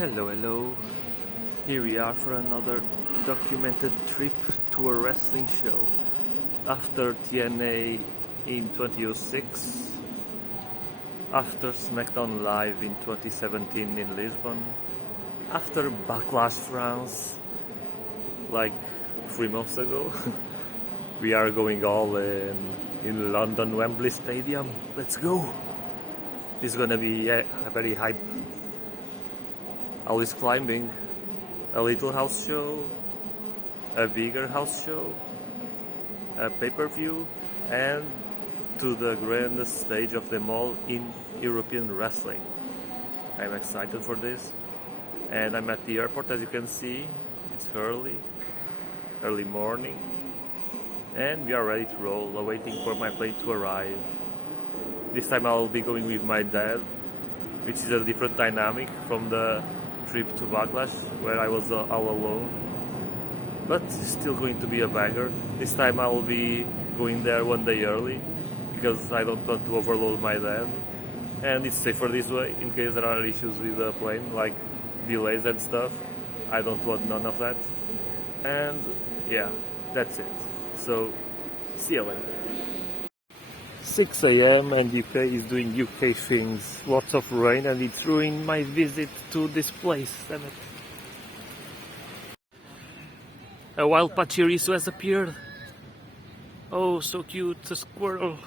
Hello, hello. Here we are for another documented trip to a wrestling show. After TNA in 2006, after SmackDown Live in 2017 in Lisbon, after Backlash France like 3 months ago, we are going all in London Wembley Stadium. Let's go! This is gonna be a very hype. Always climbing. A little house show, a bigger house show, a pay-per-view, and to the grandest stage of them all in European wrestling. I'm excited for this, and I'm at the airport. As you can see, it's early morning, and we are ready to roll, awaiting for my plane to arrive. This time I'll be going with my dad, which is a different dynamic from the trip to Backlash, where I was all alone, but it's still going to be a banger. This time I will be going there one day early, because I don't want to overload my dad, and it's safer this way, in case there are issues with the plane, like delays and stuff. I don't want none of that, and yeah, that's it. So, see you later. 6 a.m. and UK is doing UK things. Lots of rain and it's ruined my visit to this place, damn it. A wild Pachirisu has appeared. Oh, so cute, a squirrel.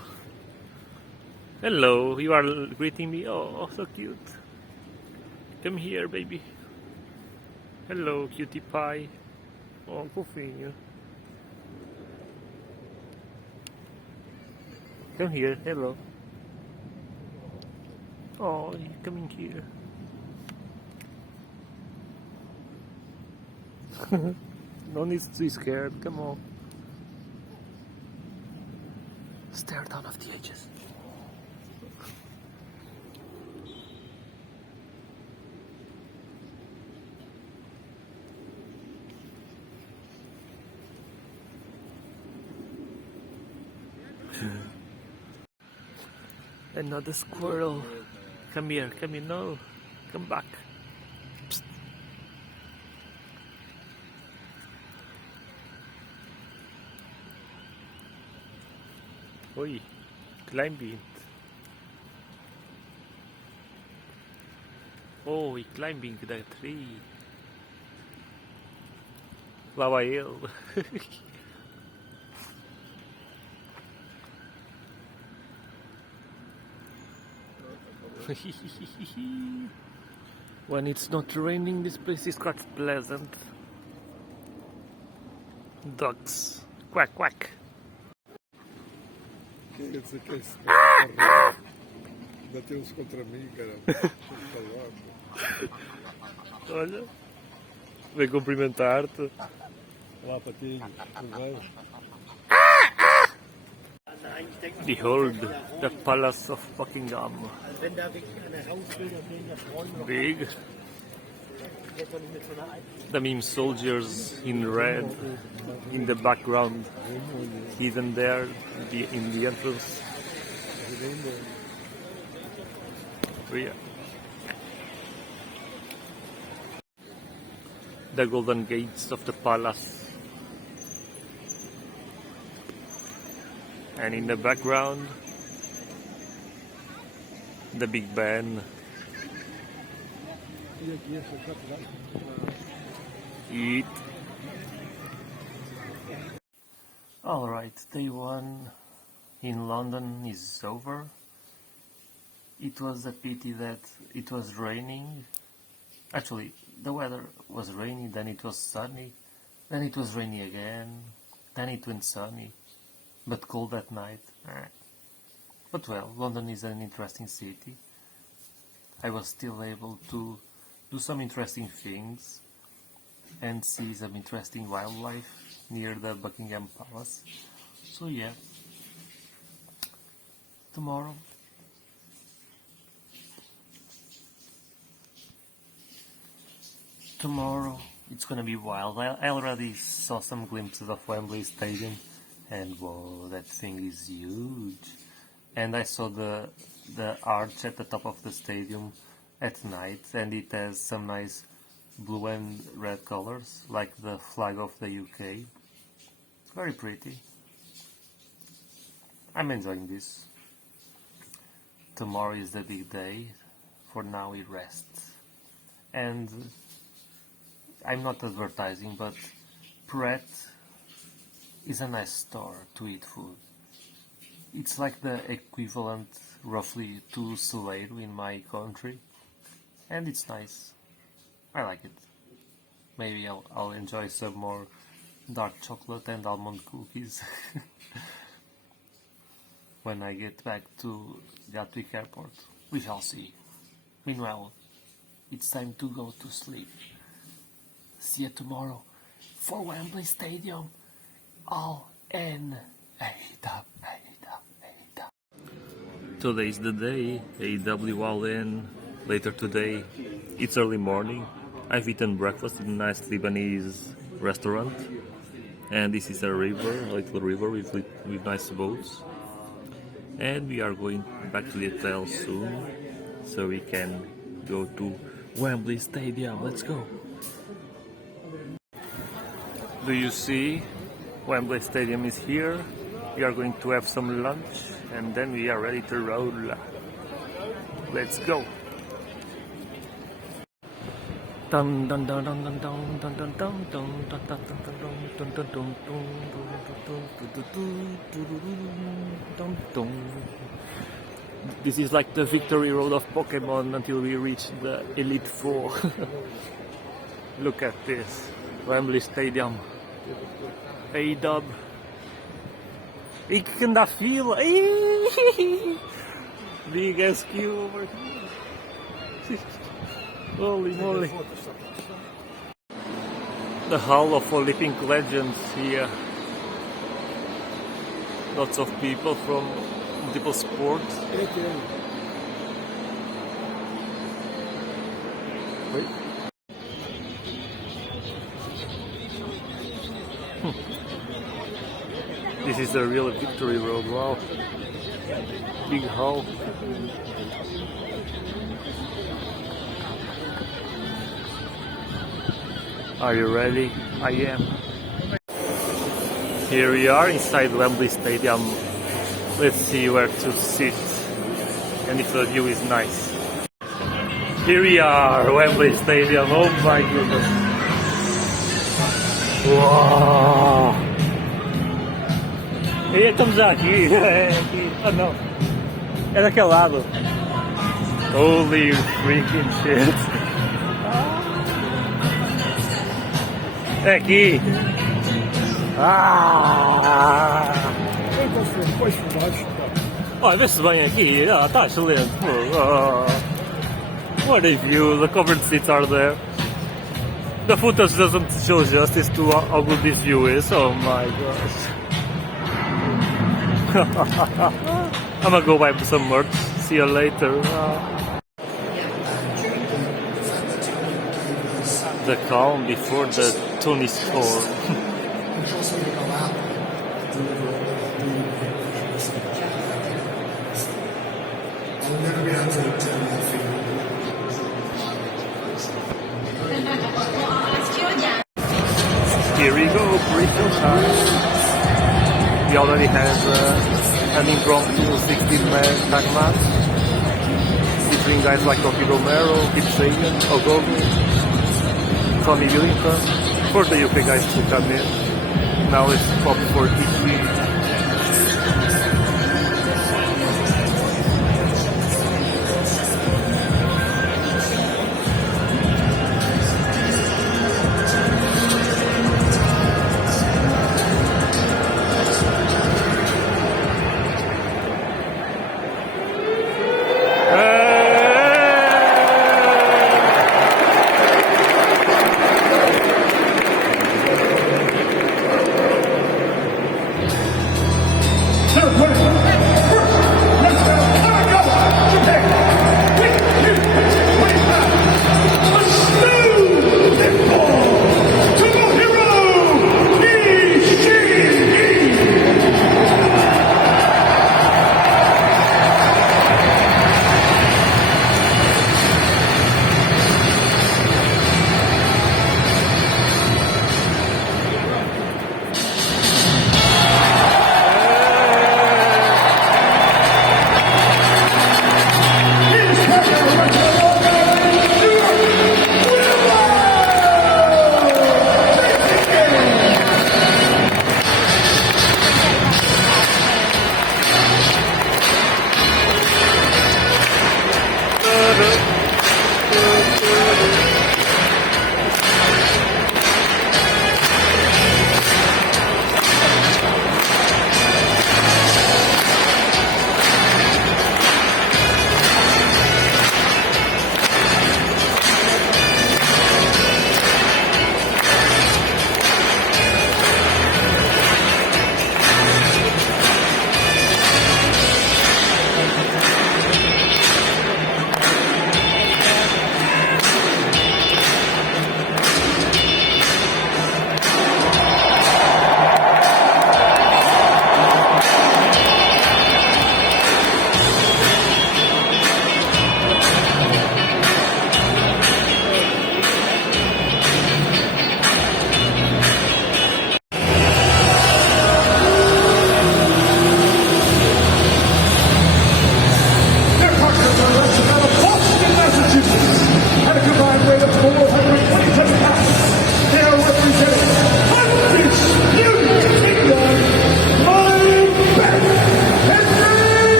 Hello, you are greeting me. Oh, so cute. Come here, baby. Hello, cutie pie. Oh, fofinho. Come here, hello. Oh, you're coming here. No need to be scared, come on. Stare down off the edges. Another squirrel. Come here, no. Come back. Psst. Oi, climbing. Oh, he climbing the tree. Lá vai ele. When it's not raining, this place is quite pleasant. Ducks. Quack, quack. Bateu uns contra mim, cara. Olha, vem cumprimentar-te. Olá, Patinho. Tudo bem? Behold, the palace of Buckingham. Big. The meme soldiers in red in the background, hidden there in the entrance. Oh, yeah. The golden gates of the palace. And in the background, the Big Ben. Eat. Alright, day one in London is over. It was a pity that it was raining. Actually, the weather was rainy, then it was sunny, then it was rainy again, then it went sunny. But cold at night. But well, London is an interesting city. I was still able to do some interesting things and see some interesting wildlife near the Buckingham Palace. So yeah, tomorrow it's gonna be wild. I already saw some glimpses of Wembley Stadium. And whoa, that thing is huge. And I saw the arch at the top of the stadium, at night, and it has some nice blue and red colors, like the flag of the UK. Very pretty. I'm enjoying this. Tomorrow is the big day. For now we rest. And I'm not advertising, but Pret is a nice store to eat food. It's like the equivalent roughly to Celeiro in my country, and it's nice. I like it. Maybe I'll enjoy some more dark chocolate and almond cookies when I get back to Gatwick Airport. We shall see. Meanwhile, it's time to go to sleep. See you tomorrow for Wembley Stadium. All in. Today is the day. AEW All In. Later today, it's early morning. I've eaten breakfast in a nice Lebanese restaurant. And this is a river, a little river with nice boats. And we are going back to the hotel soon, so we can go to Wembley Stadium. Let's go. Do you see? Wembley Stadium is here. We are going to have some lunch and then we are ready to roll. Let's go. Dun dun dun dun dun dun dun dun dun dun dun dun dun dun dun. This is like the victory road of Pokemon until we reach the Elite Four. Look at this. Wembley Stadium. AEW. Ik kan dat feel. Big ass queue over here. Holy moly. The Hall of Olympic Legends here. Lots of people from multiple sports. Wait. This is the real victory road, wow. Big hall. Are you ready? I am. Here we are inside Wembley Stadium. Let's see where to sit and if the view is nice. Here we are, Wembley Stadium. Oh my goodness. Wow. E estamos já aqui. Oh não. É daquele lado. Holy freaking shit. É aqui. Olha, vê-se bem aqui. Está excelente. What a view. The covered seats are there. The footage doesn't show justice to how good this view is. Oh my gosh. I'm gonna go buy some merch. See you later. The calm before the Toni Storm. Here we go, pre-show time. We already have an impromptu 16-man tag match between guys like Rocky Romero, Kip Sagan, Ogogo, Tony Willington, for the UK guys to come in. Now it's pop for Ishii.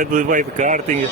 Wembley vai de karting.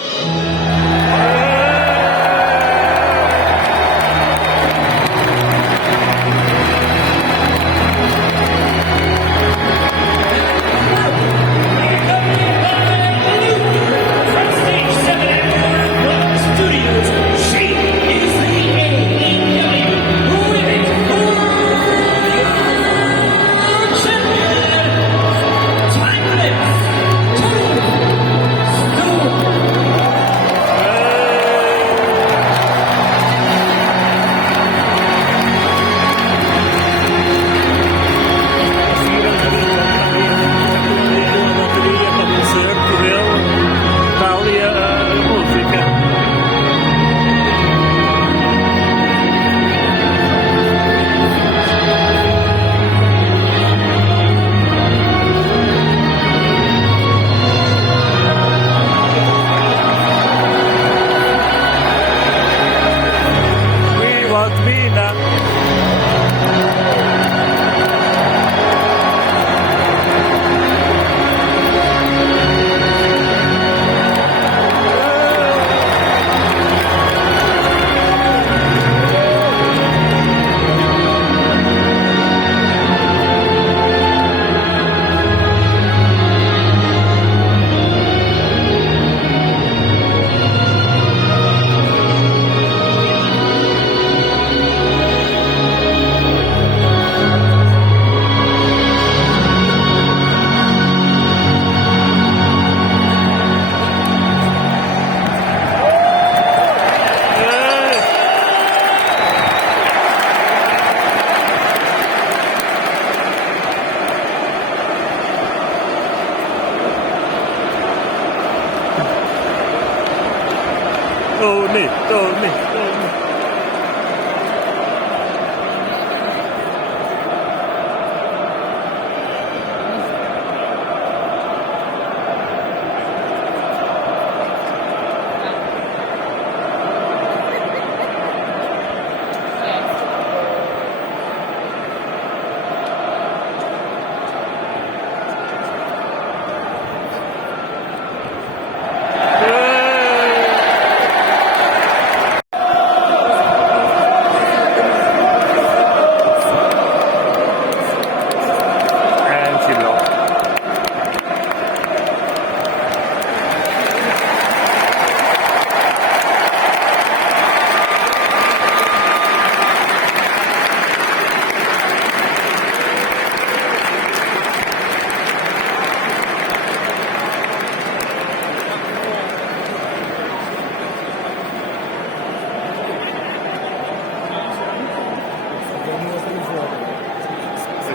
Toni.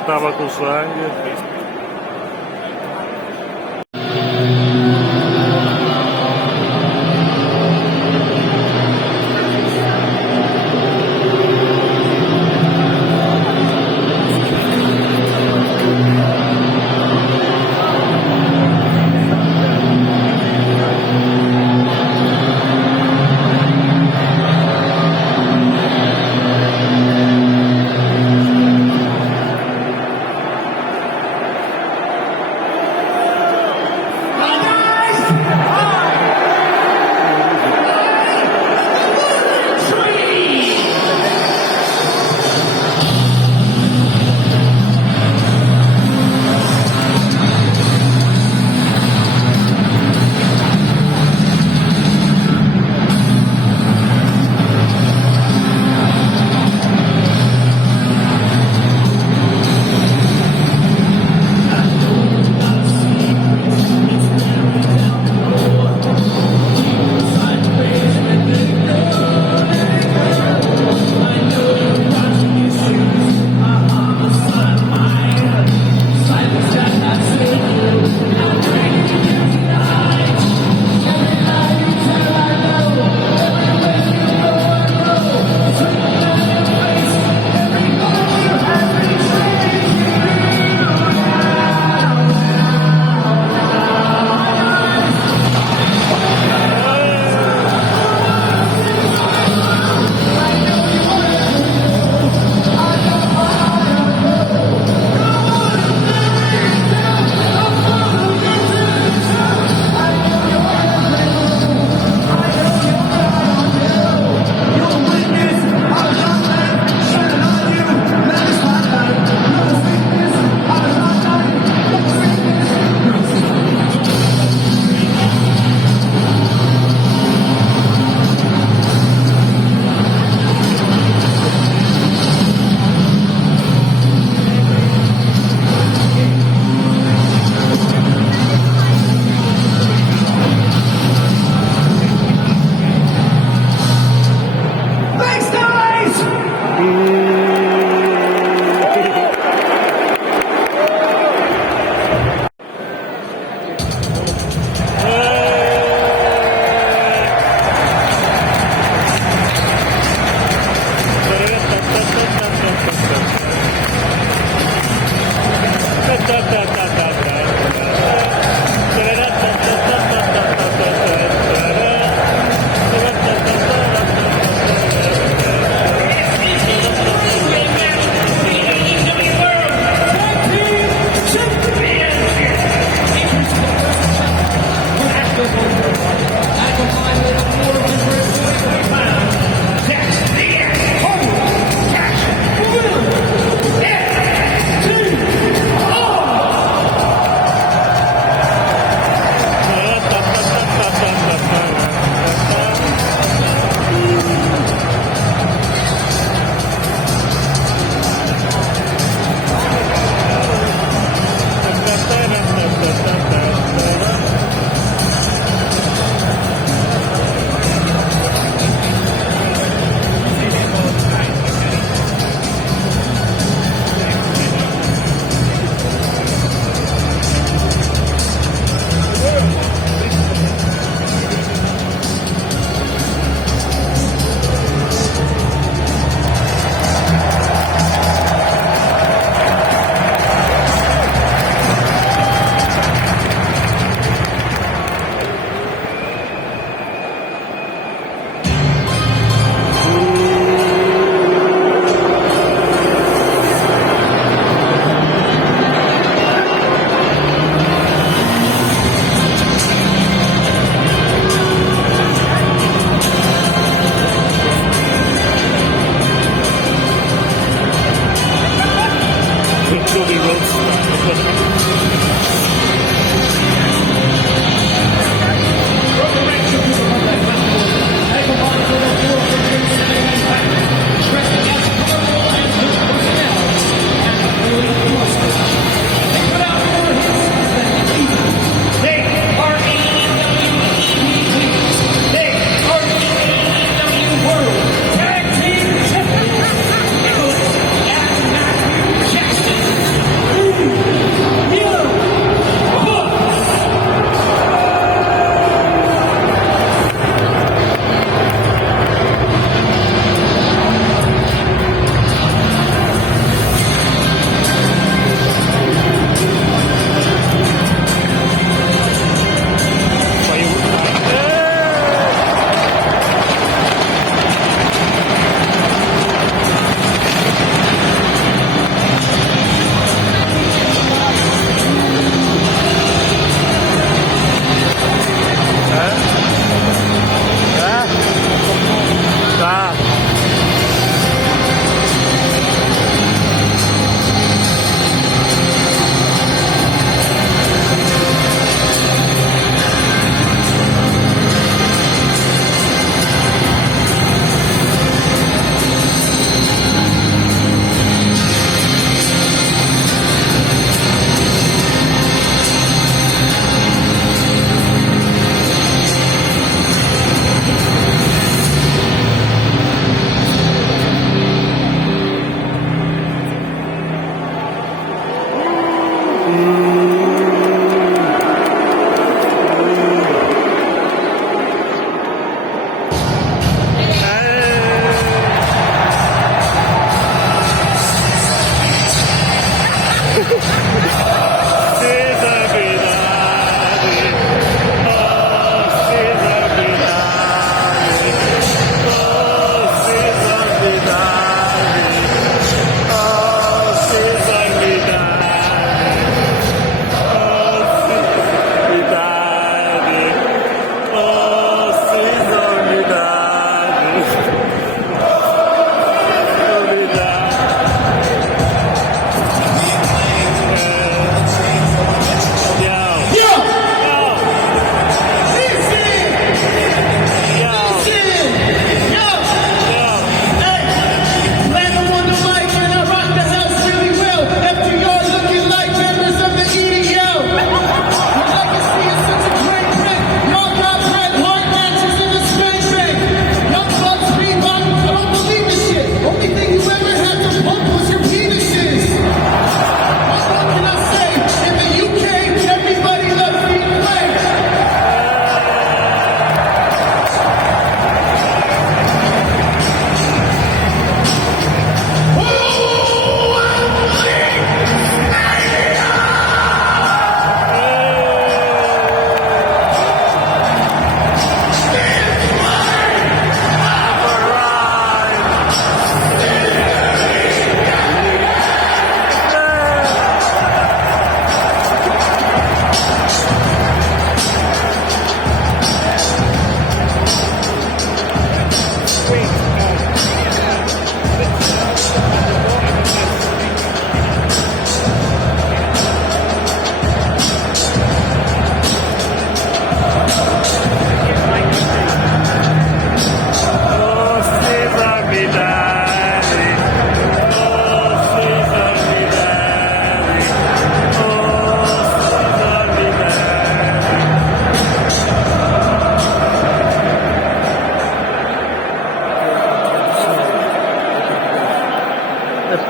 Tava com sangue.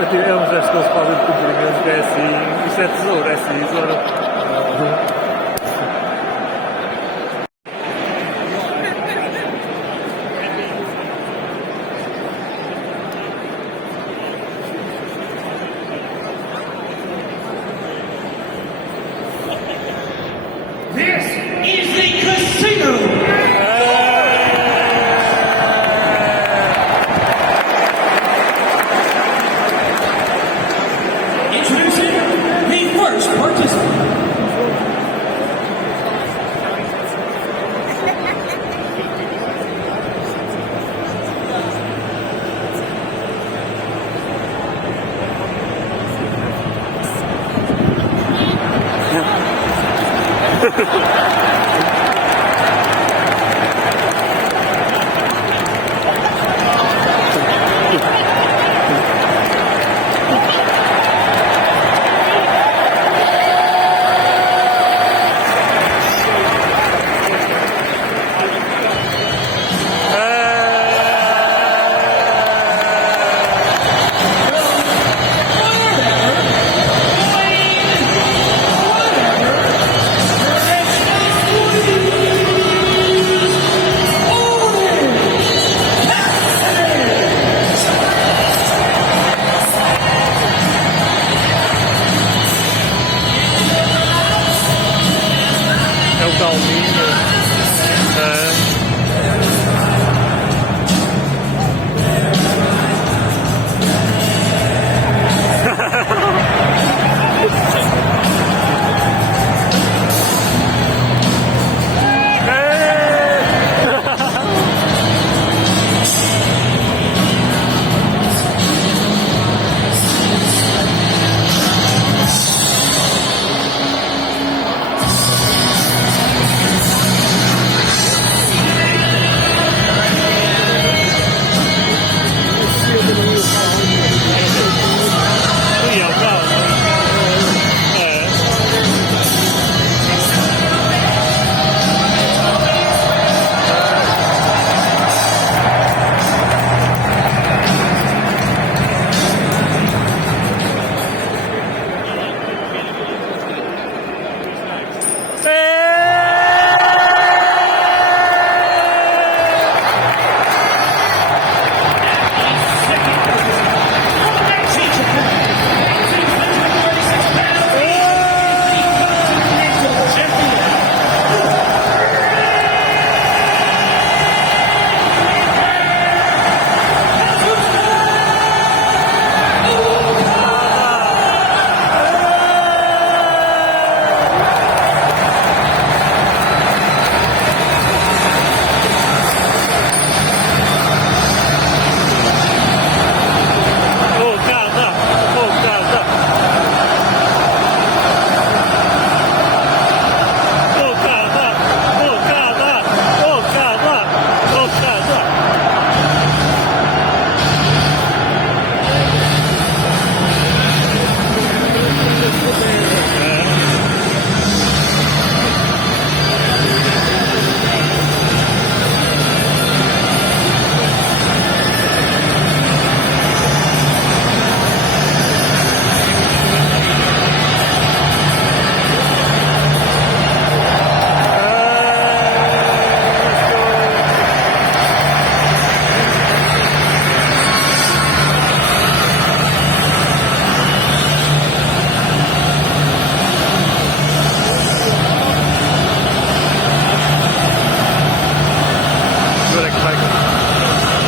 É um gesto que eles fazem de cumprimento, que é assim. Isto é tesouro, é assim, tesouro. This is the casino. Introducing the first participant. É o calminho.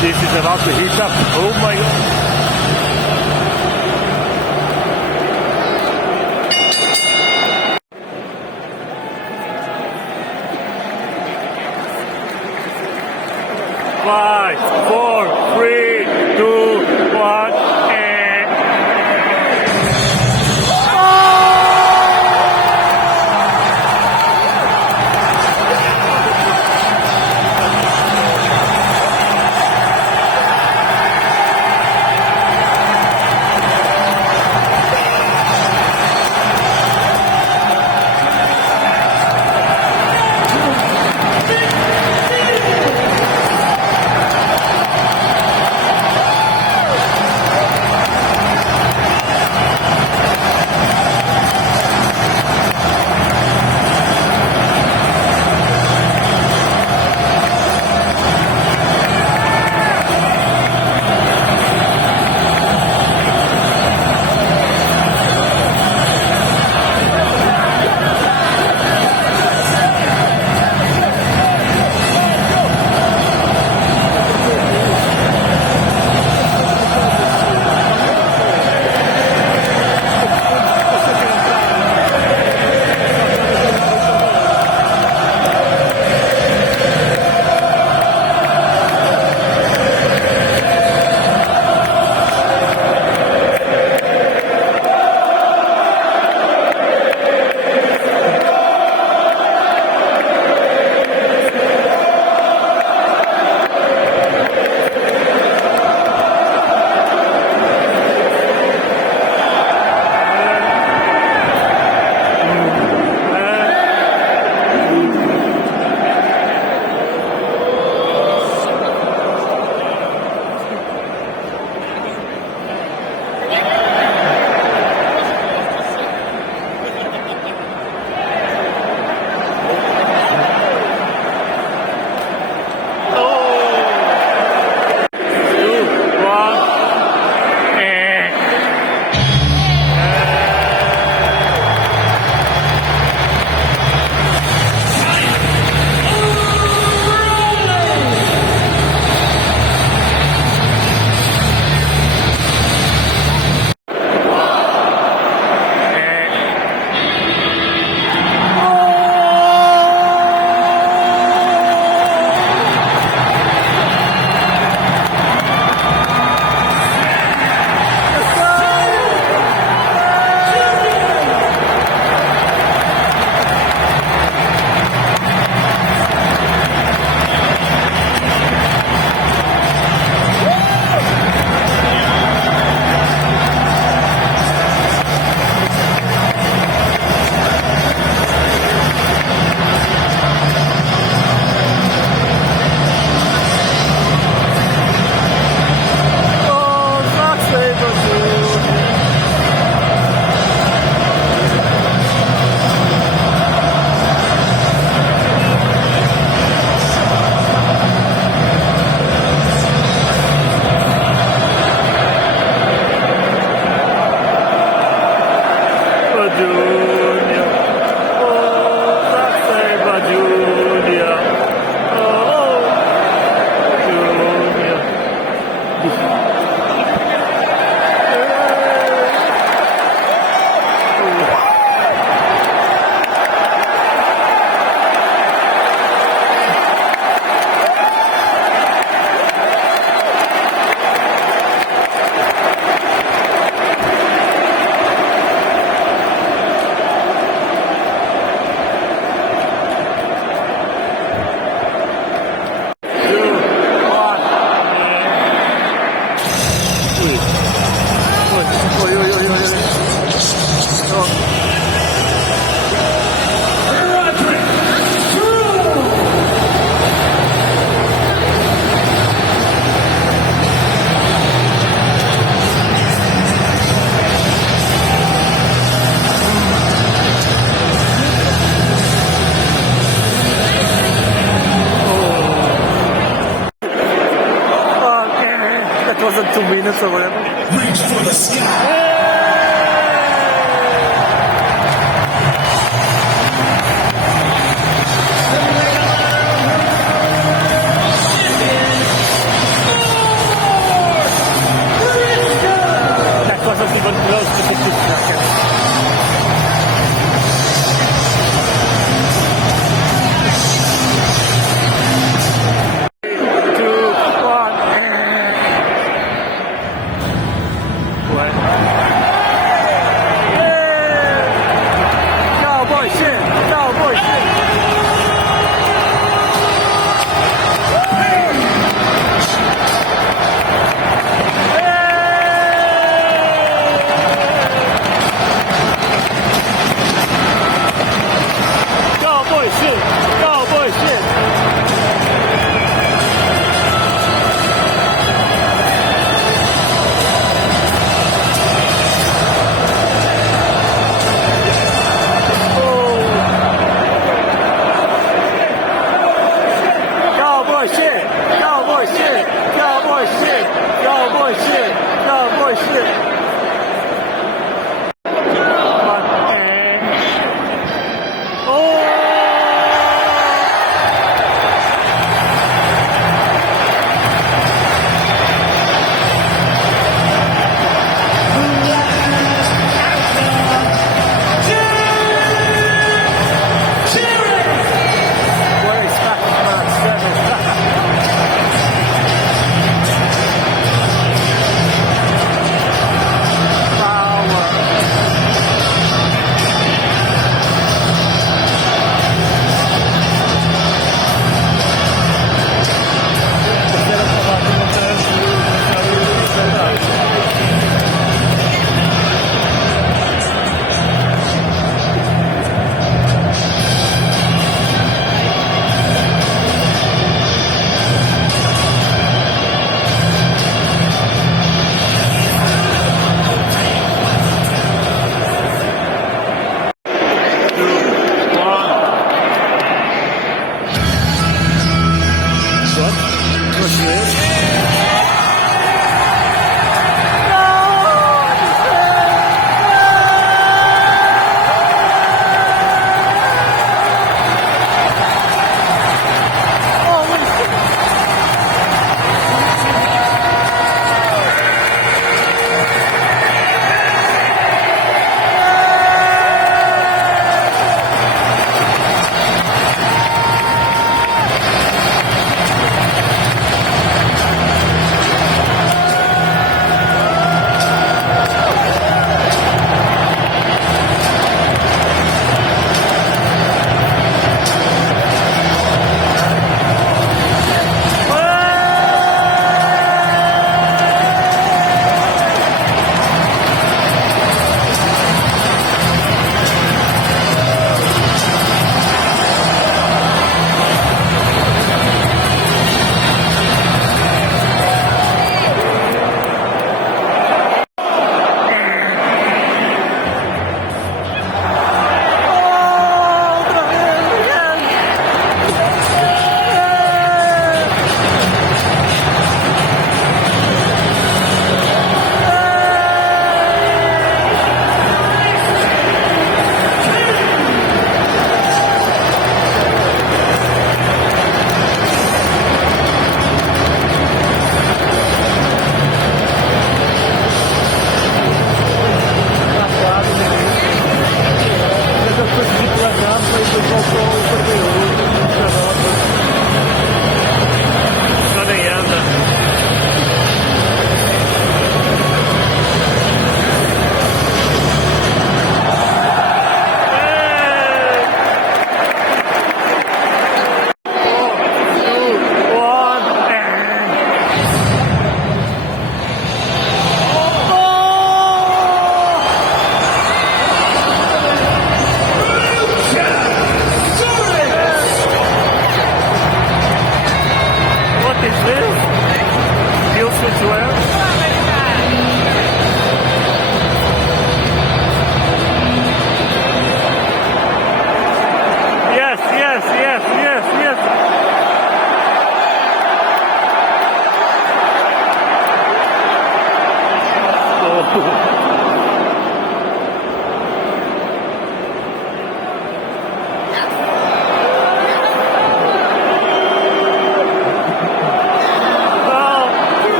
This is about to heat up. Oh my god. Five, four, three, two, one, and wasn't 2 minutes or whatever. Reach for the sky. That wasn't even close to 50 seconds. Two, one. What?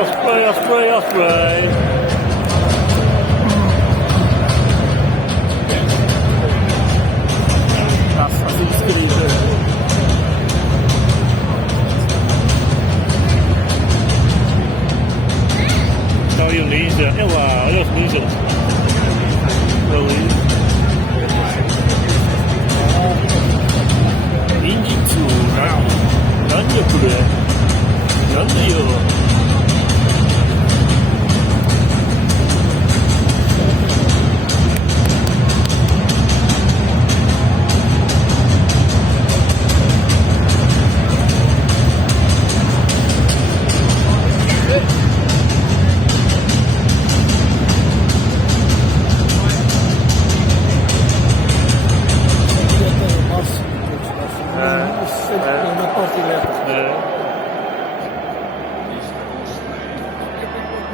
Osprey, Osprey, Osprey. Assim escrito. Então aí o ninja, olha os ninjas. Ali. Ninjitsu,何よこれ。なんでよ。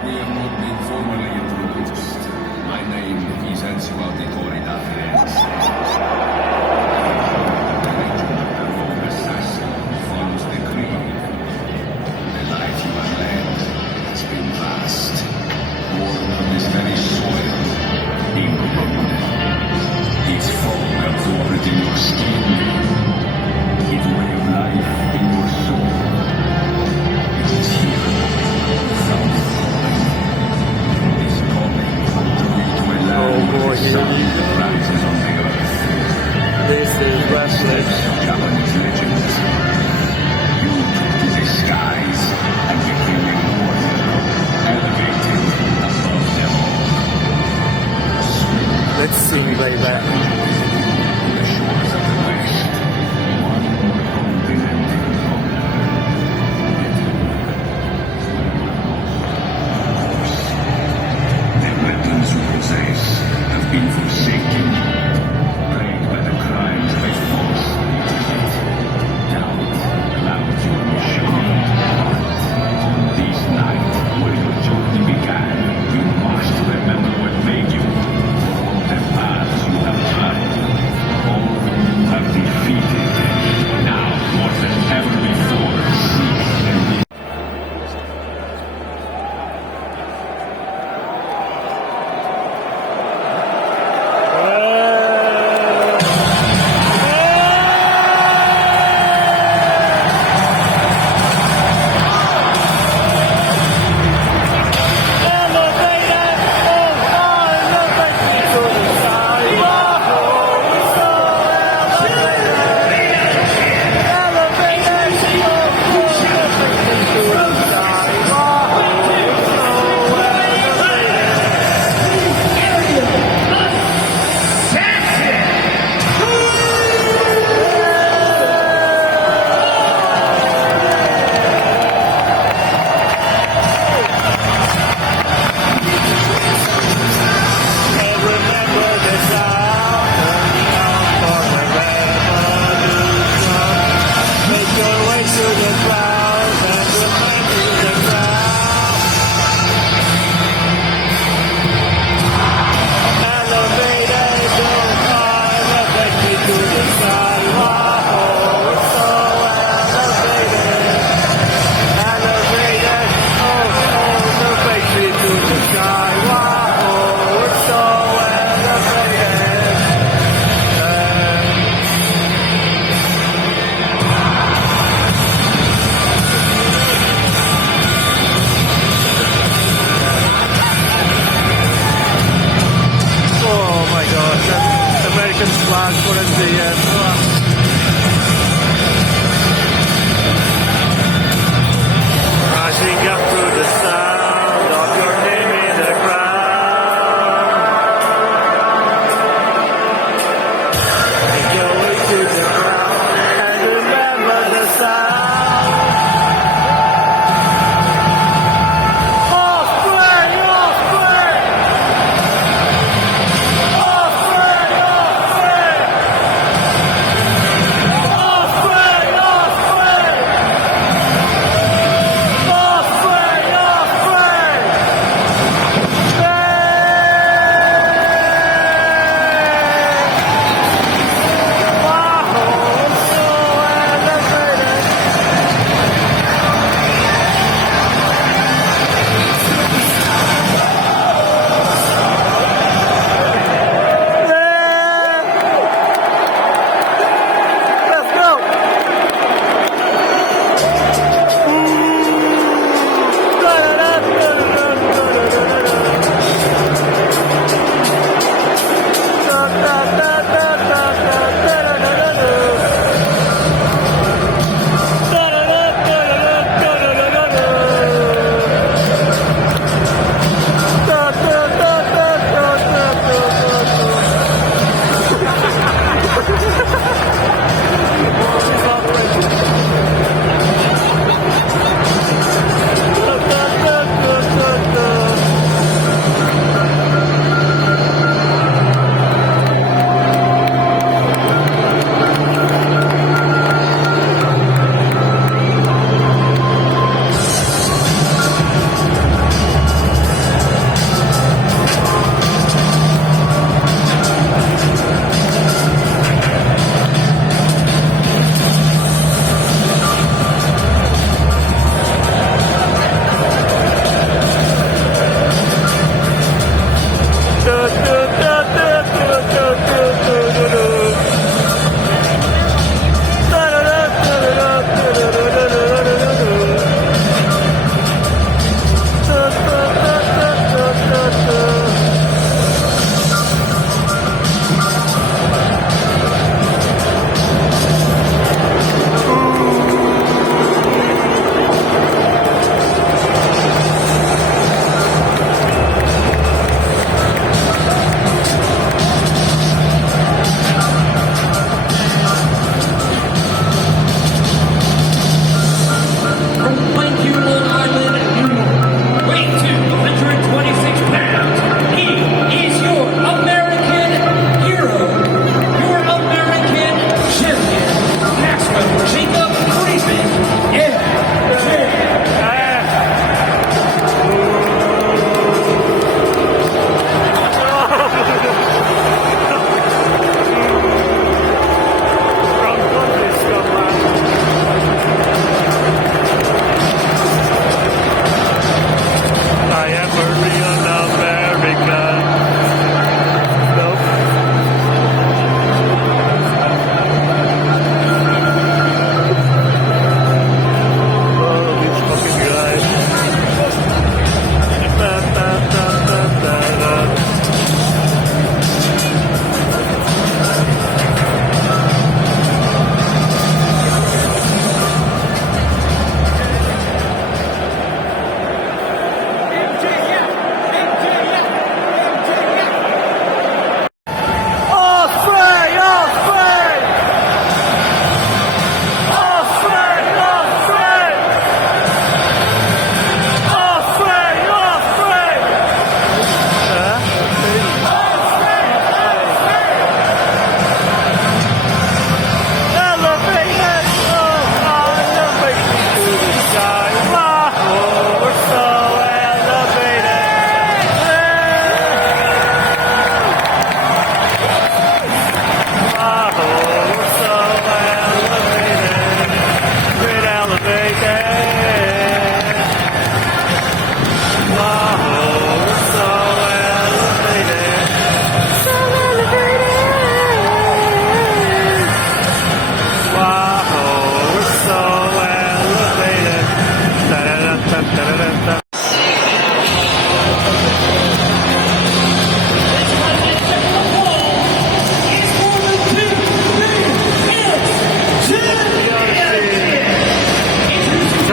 We have not been formally introduced. My name is Katsuyori Assassin follows the creed. The life you have led has been vast. Born on this very soil, ingrained. Its fall absorbed in your skin. Its way of life in your soul. It is here. This calling to a land where the sun rises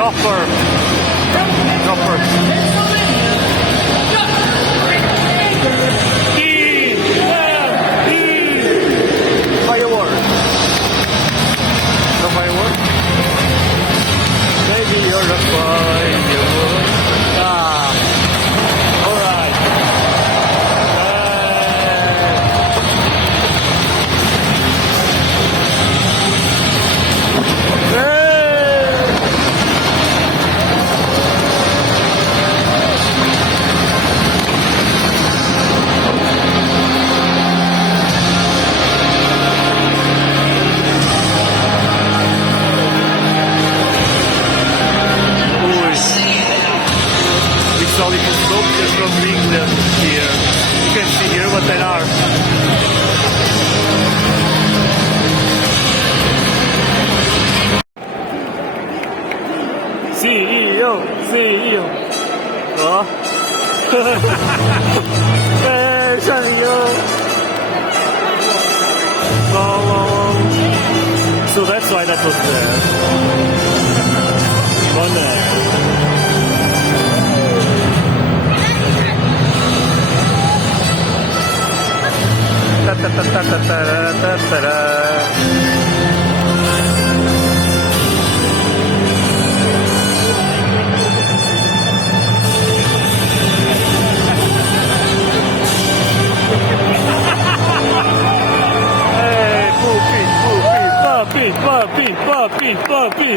Chopper. Firework. No firework? Maybe you're the firework. Alright. All the sculptures from England here. You can see here what they are. CEO. Oh. Hey, Shaniyo. So that's why that was there. Money.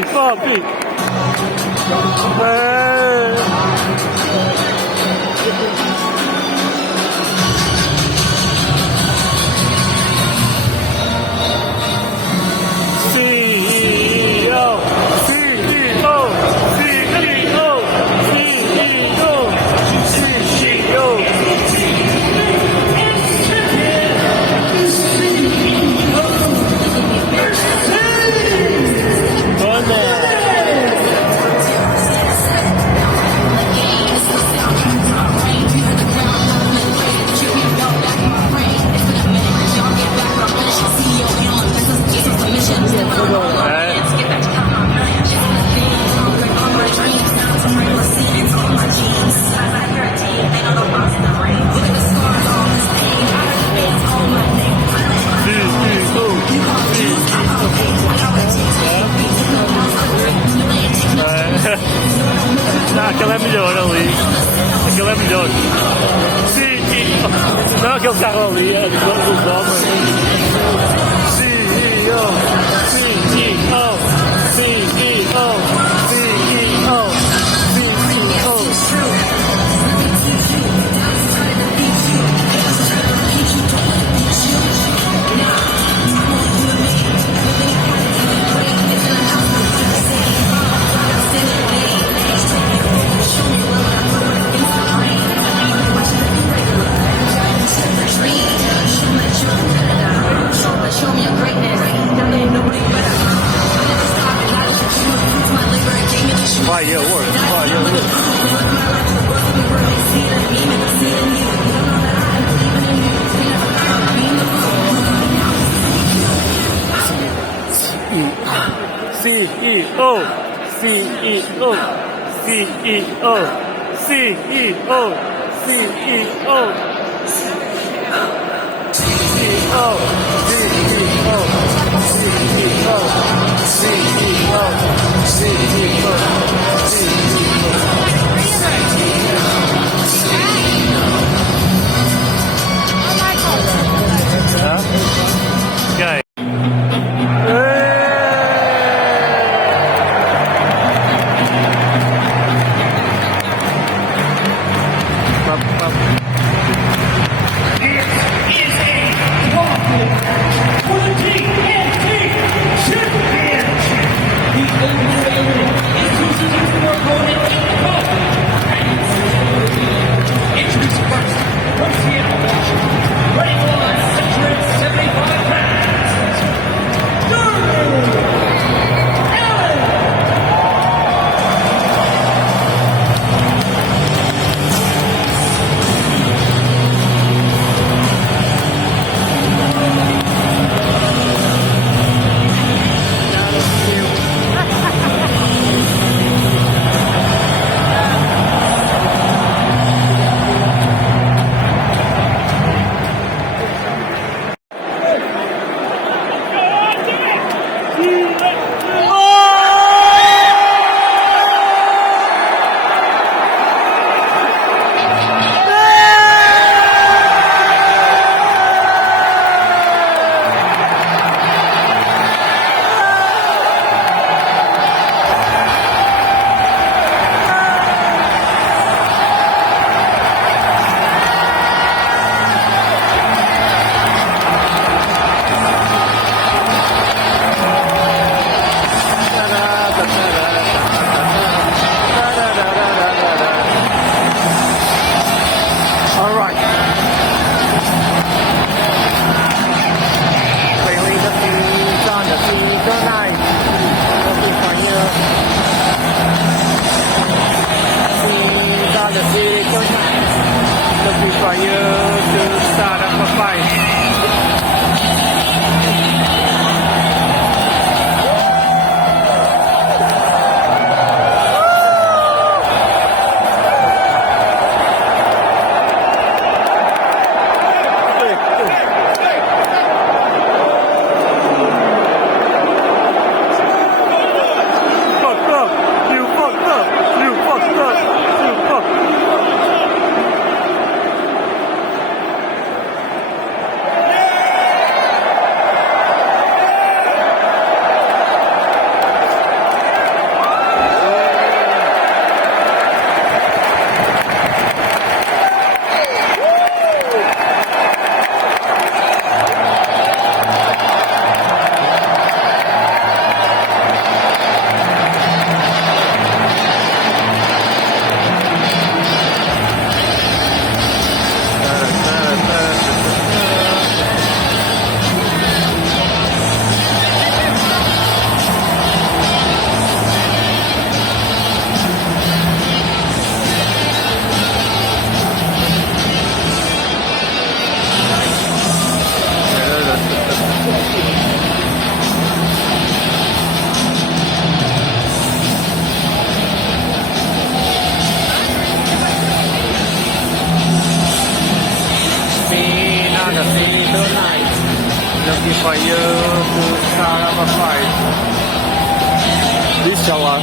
Puppy. Aquela é melhor ali. Aquela é melhor. Sim. Não aquele carro ali, é de todos os homens. CEO. Show me your greatness. Now there ain't nobody better. Never stop and I just choose my labor and gave me the shoes. Firework. Okay. Championship. The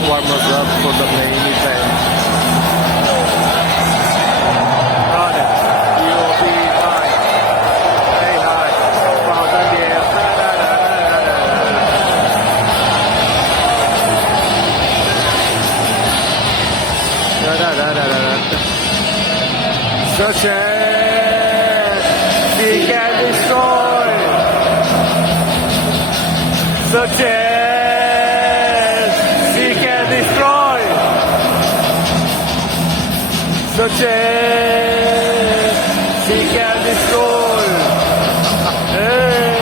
warm us up for the main event. Got it. You'll be fine. Hey, hi. Wow, Daniel. Such a he can destroy. Such a he can destroy. Such a he can destroy. Hey.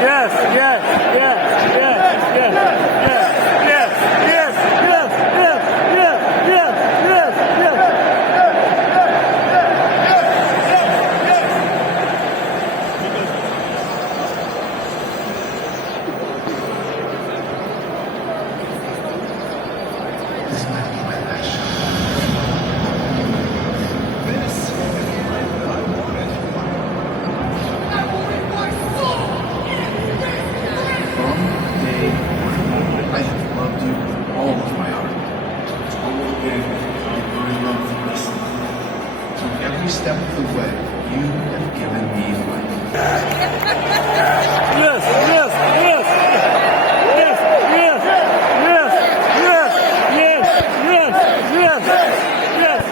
Yes, yes, yes, yes, yes, yes, yes, yes, yes, yes, yes, yes, yes, This might be my last show. From day one, I have loved you with all of my heart. Total game, I very love wrestling. So every step of the way, you have given me life. yes, yes, yes, yes, yes, yes, yes, yes, yes, yes, yes.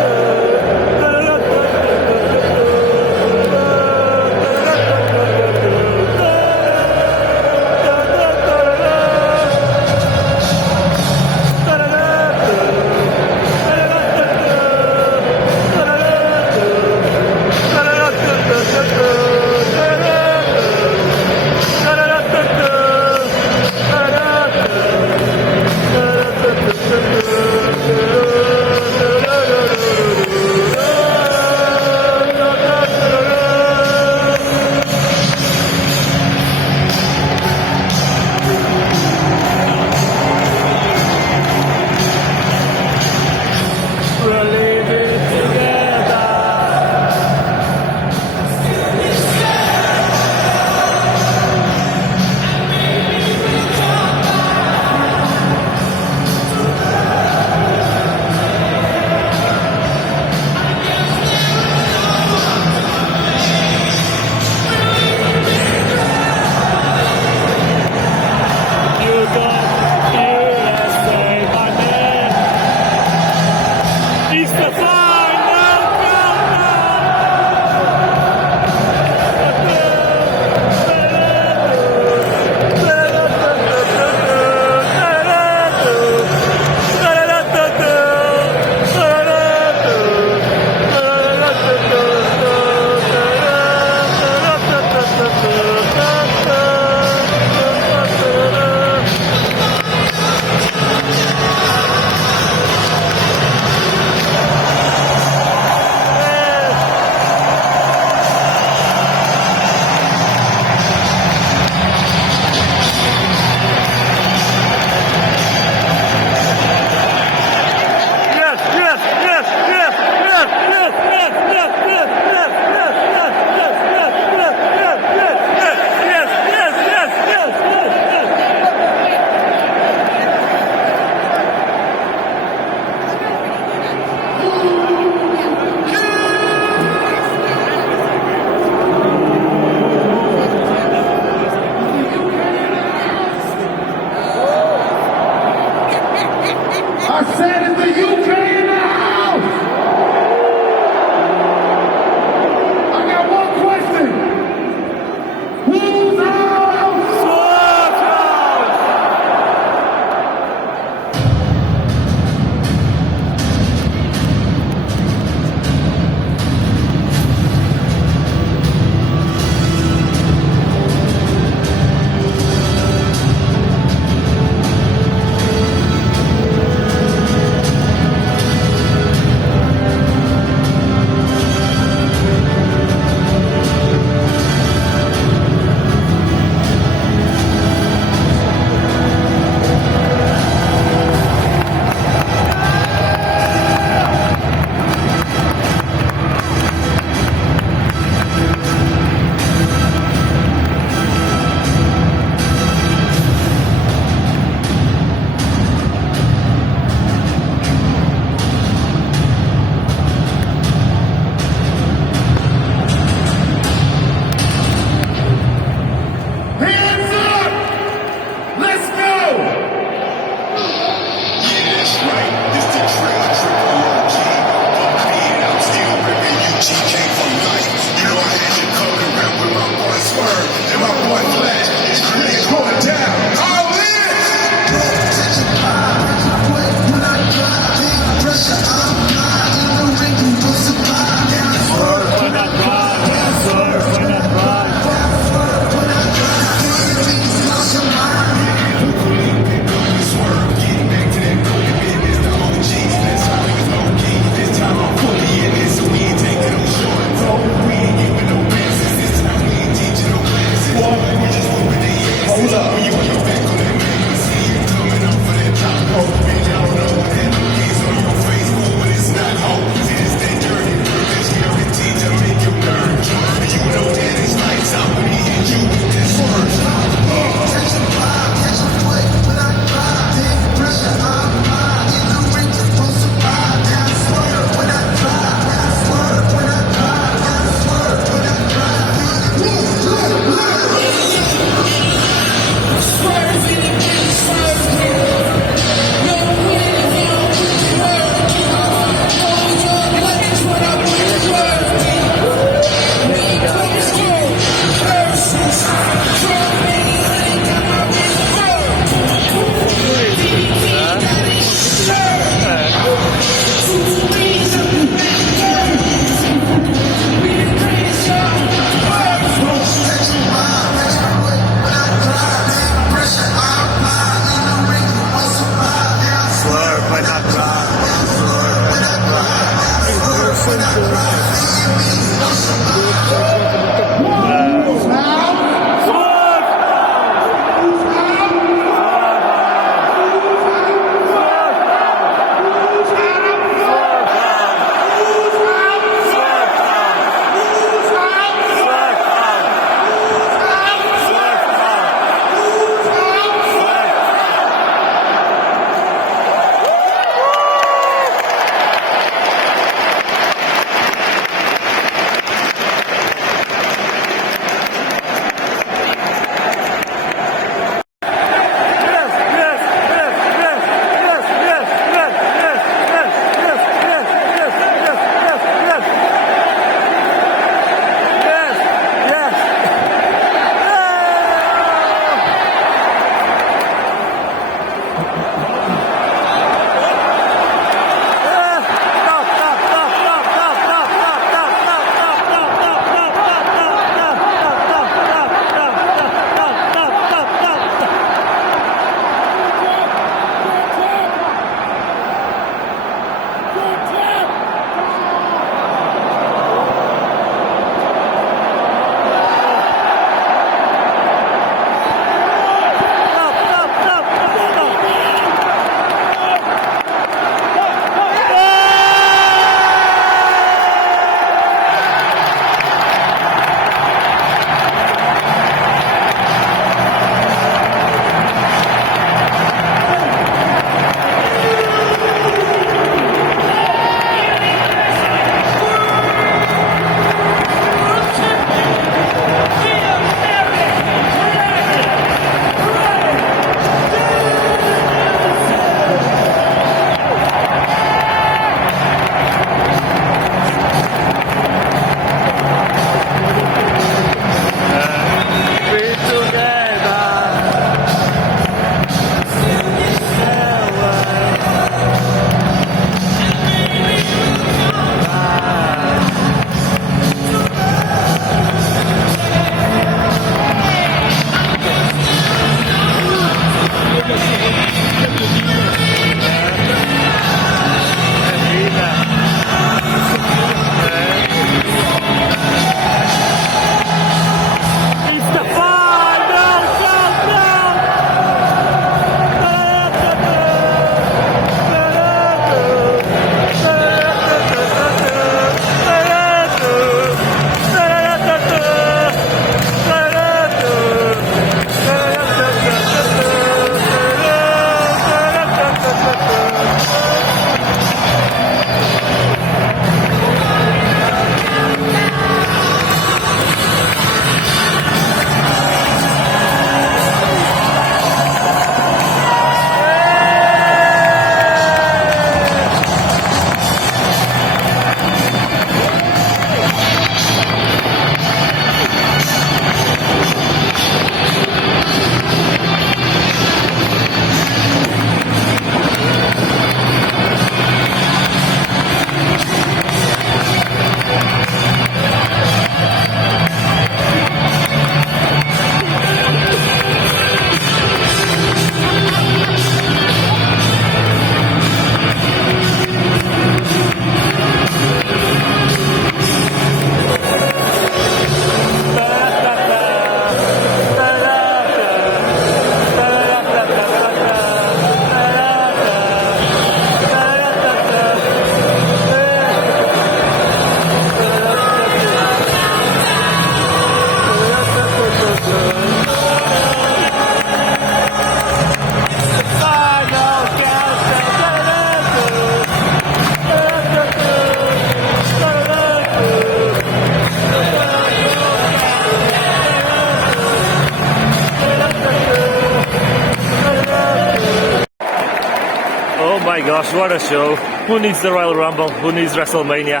gosh, what a show. Who needs the Royal Rumble? Who needs WrestleMania?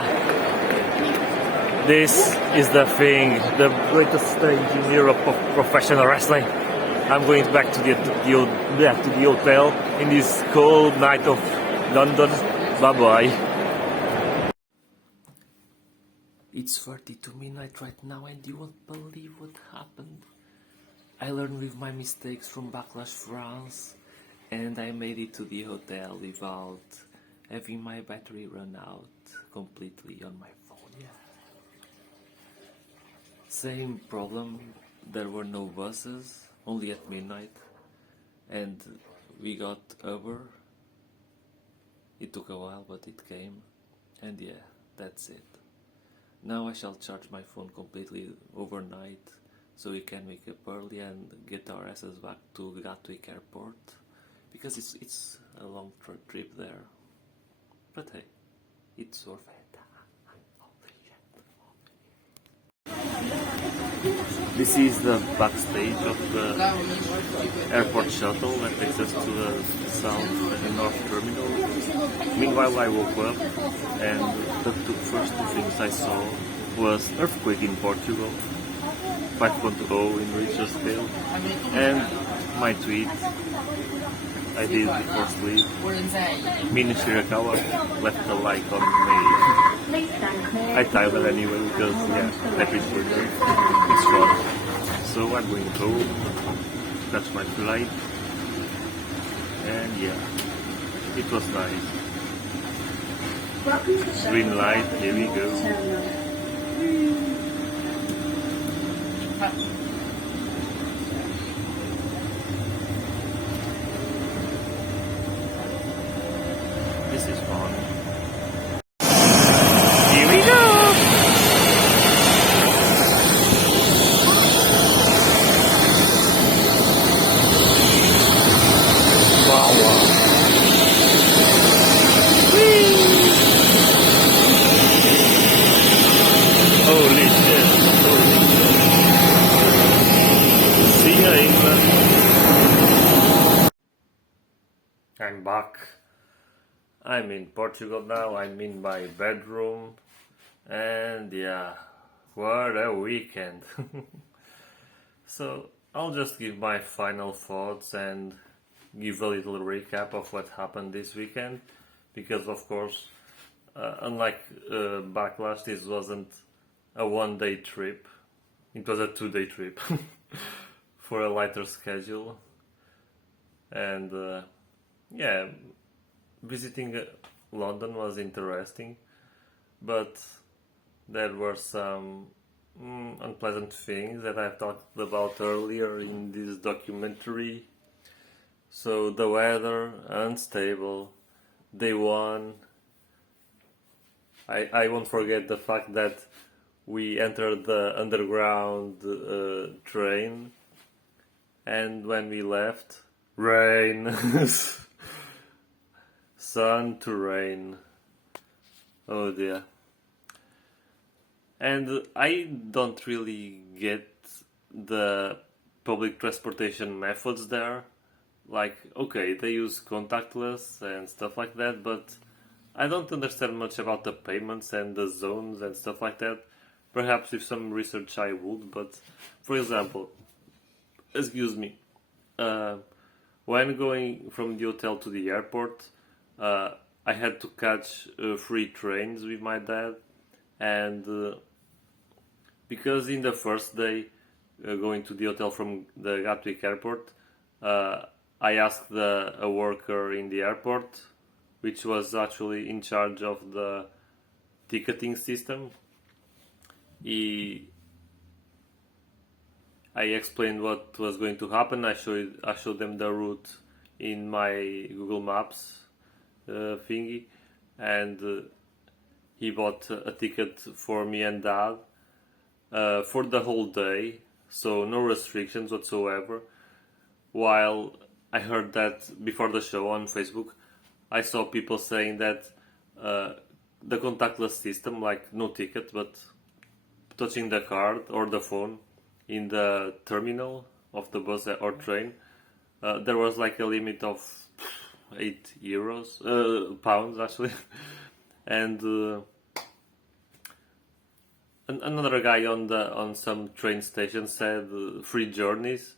This is the thing, the greatest stage in Europe of professional wrestling. I'm going back to the hotel in this cold night of London. Bye-bye. It's 32 midnight right now and you won't believe what happened. I learned with my mistakes from Backlash France and I made it to the hotel without having my battery run out completely on my phone. Yeah. Same problem, there were no buses, only at midnight, and we got Uber. It took a while but it came, and yeah, that's it. Now I shall charge my phone completely overnight so we can wake up early and get our asses back to Gatwick Airport because it's a long trip there. But hey, it's worth it. This is the backstage of the airport shuttle that takes us to the south and north terminal. Meanwhile, I woke up and the first two things I saw was earthquake in Portugal, 5.0 in Richter scale, and my tweet I did before sleep. Mina Shirakawa left a like on me. I timed it anyway because happy birthday. It's short. So I'm going home, catch my flight, and it was nice. Green light, here we go. This is fun. Here we go! Wow, wow. Whee! Holy shit. See ya, England. I'm back. I'm in Portugal now, I'm in my bedroom, and what a weekend. So, I'll just give my final thoughts and give a little recap of what happened this weekend, because of course, unlike Backlash, this wasn't a one-day trip, it was a two-day trip for a lighter schedule, and visiting London was interesting, but there were some unpleasant things that I've talked about earlier in this documentary. So the weather, unstable, day one. I won't forget the fact that we entered the underground train, and when we left, rain. Sun to rain. Oh dear. And I don't really get the public transportation methods there. Like, okay, they use contactless and stuff like that, but I don't understand much about the payments and the zones and stuff like that. Perhaps with some research I would, but for example, excuse me, when going from the hotel to the airport, I had to catch 3 trains with my dad, and because in the first day going to the hotel from the Gatwick airport, I asked a worker in the airport, which was actually in charge of the ticketing system. I explained what was going to happen. I showed them the route in my Google Maps thingy, and he bought a ticket for me and Dad for the whole day, so no restrictions whatsoever. While I heard that before the show on Facebook, I saw people saying that the contactless system, like no ticket, but touching the card or the phone in the terminal of the bus or train, there was like a limit of €8, pounds actually. And another guy on some train station said free journeys.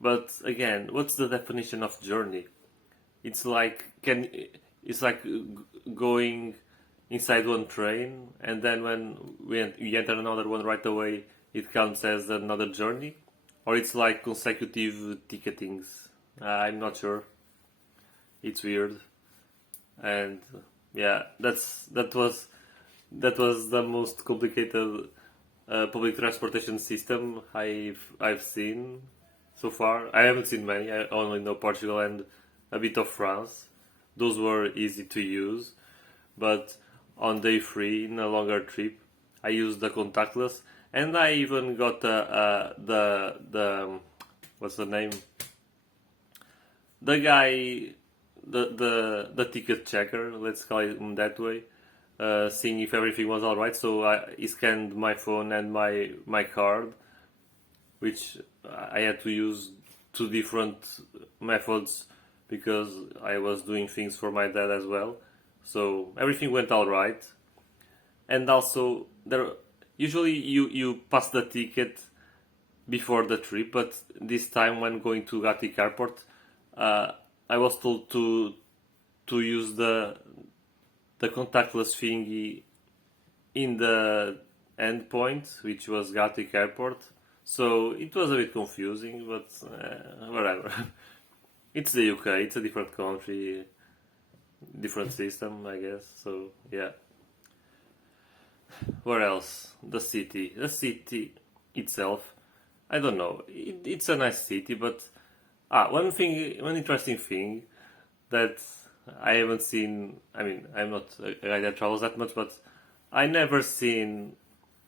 But again, what's the definition of journey? It's like going inside one train, and then when we enter another one right away, it counts as another journey, or it's like consecutive ticketings. I'm not sure. It's weird, and yeah, that was the most complicated public transportation system I've seen so far. I haven't seen many. I only know Portugal and a bit of France. Those were easy to use, but on day 3 in a longer trip, I used the contactless, and I even got the what's the name? The guy, the ticket checker. Let's call it that way. Seeing if everything was alright. So he scanned my phone and my card, which I had to use 2 different methods because I was doing things for my dad as well. So everything went alright. And also, usually you pass the ticket before the trip, but this time when going to Gatwick Airport, I was told to use the contactless thingy in the end point, which was Gatwick Airport. So it was a bit confusing, but whatever. It's the UK, it's a different country, different system, I guess. So yeah. Where else? The city. The city itself, I don't know. It's a nice city, but one interesting thing that I haven't seen. I mean, I'm not a guy that travels that much, but I never seen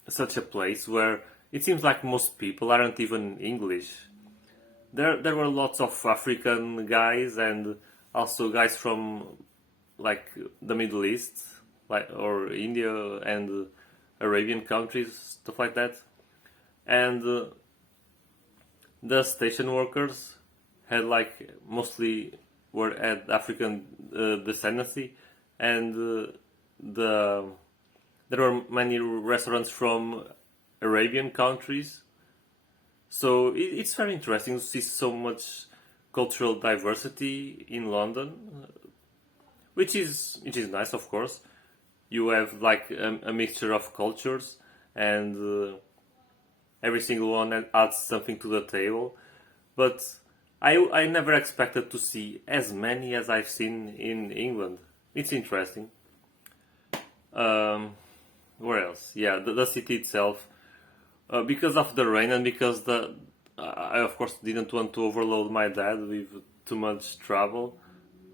such a place where it seems like most people aren't even English. There were lots of African guys and also guys from like the Middle East, like or India and Arabian countries, stuff like that. And the station workers had like mostly had African descendancy, and there were many restaurants from Arabian countries. So it's very interesting to see so much cultural diversity in London, which is nice, of course. You have like a mixture of cultures, and every single one adds something to the table. But I never expected to see as many as I've seen in England. It's interesting. Where else? Yeah, the city itself. Because of the rain and because I of course didn't want to overload my dad with too much travel,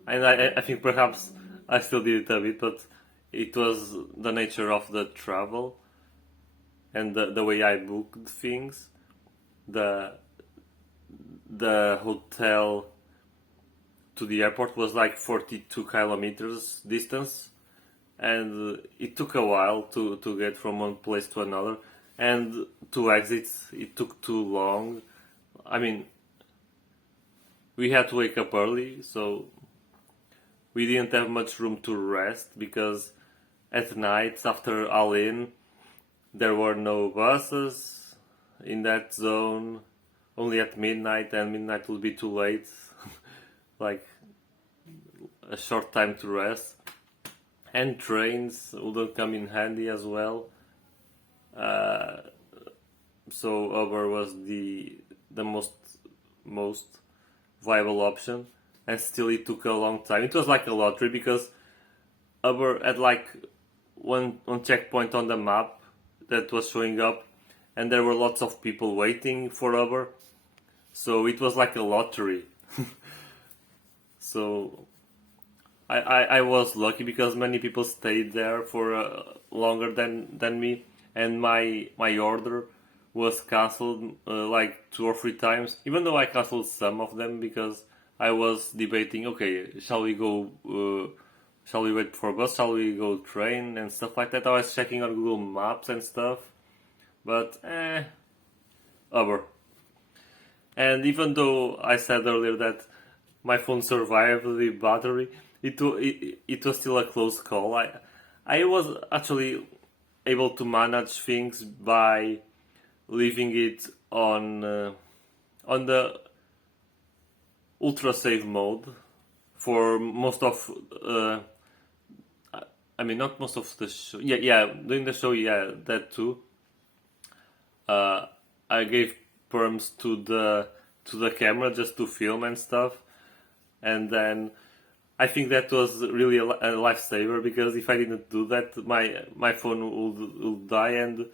and I think perhaps I still did it a bit, but it was the nature of the travel and the way I booked things. The hotel to the airport was like 42 kilometers distance, and it took a while to get from one place to another. And to exit, it took too long. I mean, we had to wake up early, so we didn't have much room to rest because at night, after All In, there were no buses in that zone, only at midnight, and midnight would be too late. Like a short time to rest. And trains wouldn't come in handy as well. So Uber was the most viable option, and still it took a long time. It was like a lottery because Uber had like one checkpoint on the map that was showing up, and there were lots of people waiting for Uber, so it was like a lottery. So I was lucky because many people stayed there for longer than me. And my order was cancelled like 2 or 3 times, even though I cancelled some of them because I was debating, okay, shall we wait for a bus, shall we go train and stuff like that. I was checking on Google Maps and stuff, but Uber. And even though I said earlier that my phone survived the battery. It was still a close call. I was actually able to manage things by leaving it on the ultra save mode for most of I mean not most of the show. Yeah, during the show, yeah, that too. I gave perms to the camera just to film and stuff, and then I think that was really a lifesaver, because if I didn't do that, my phone would die, and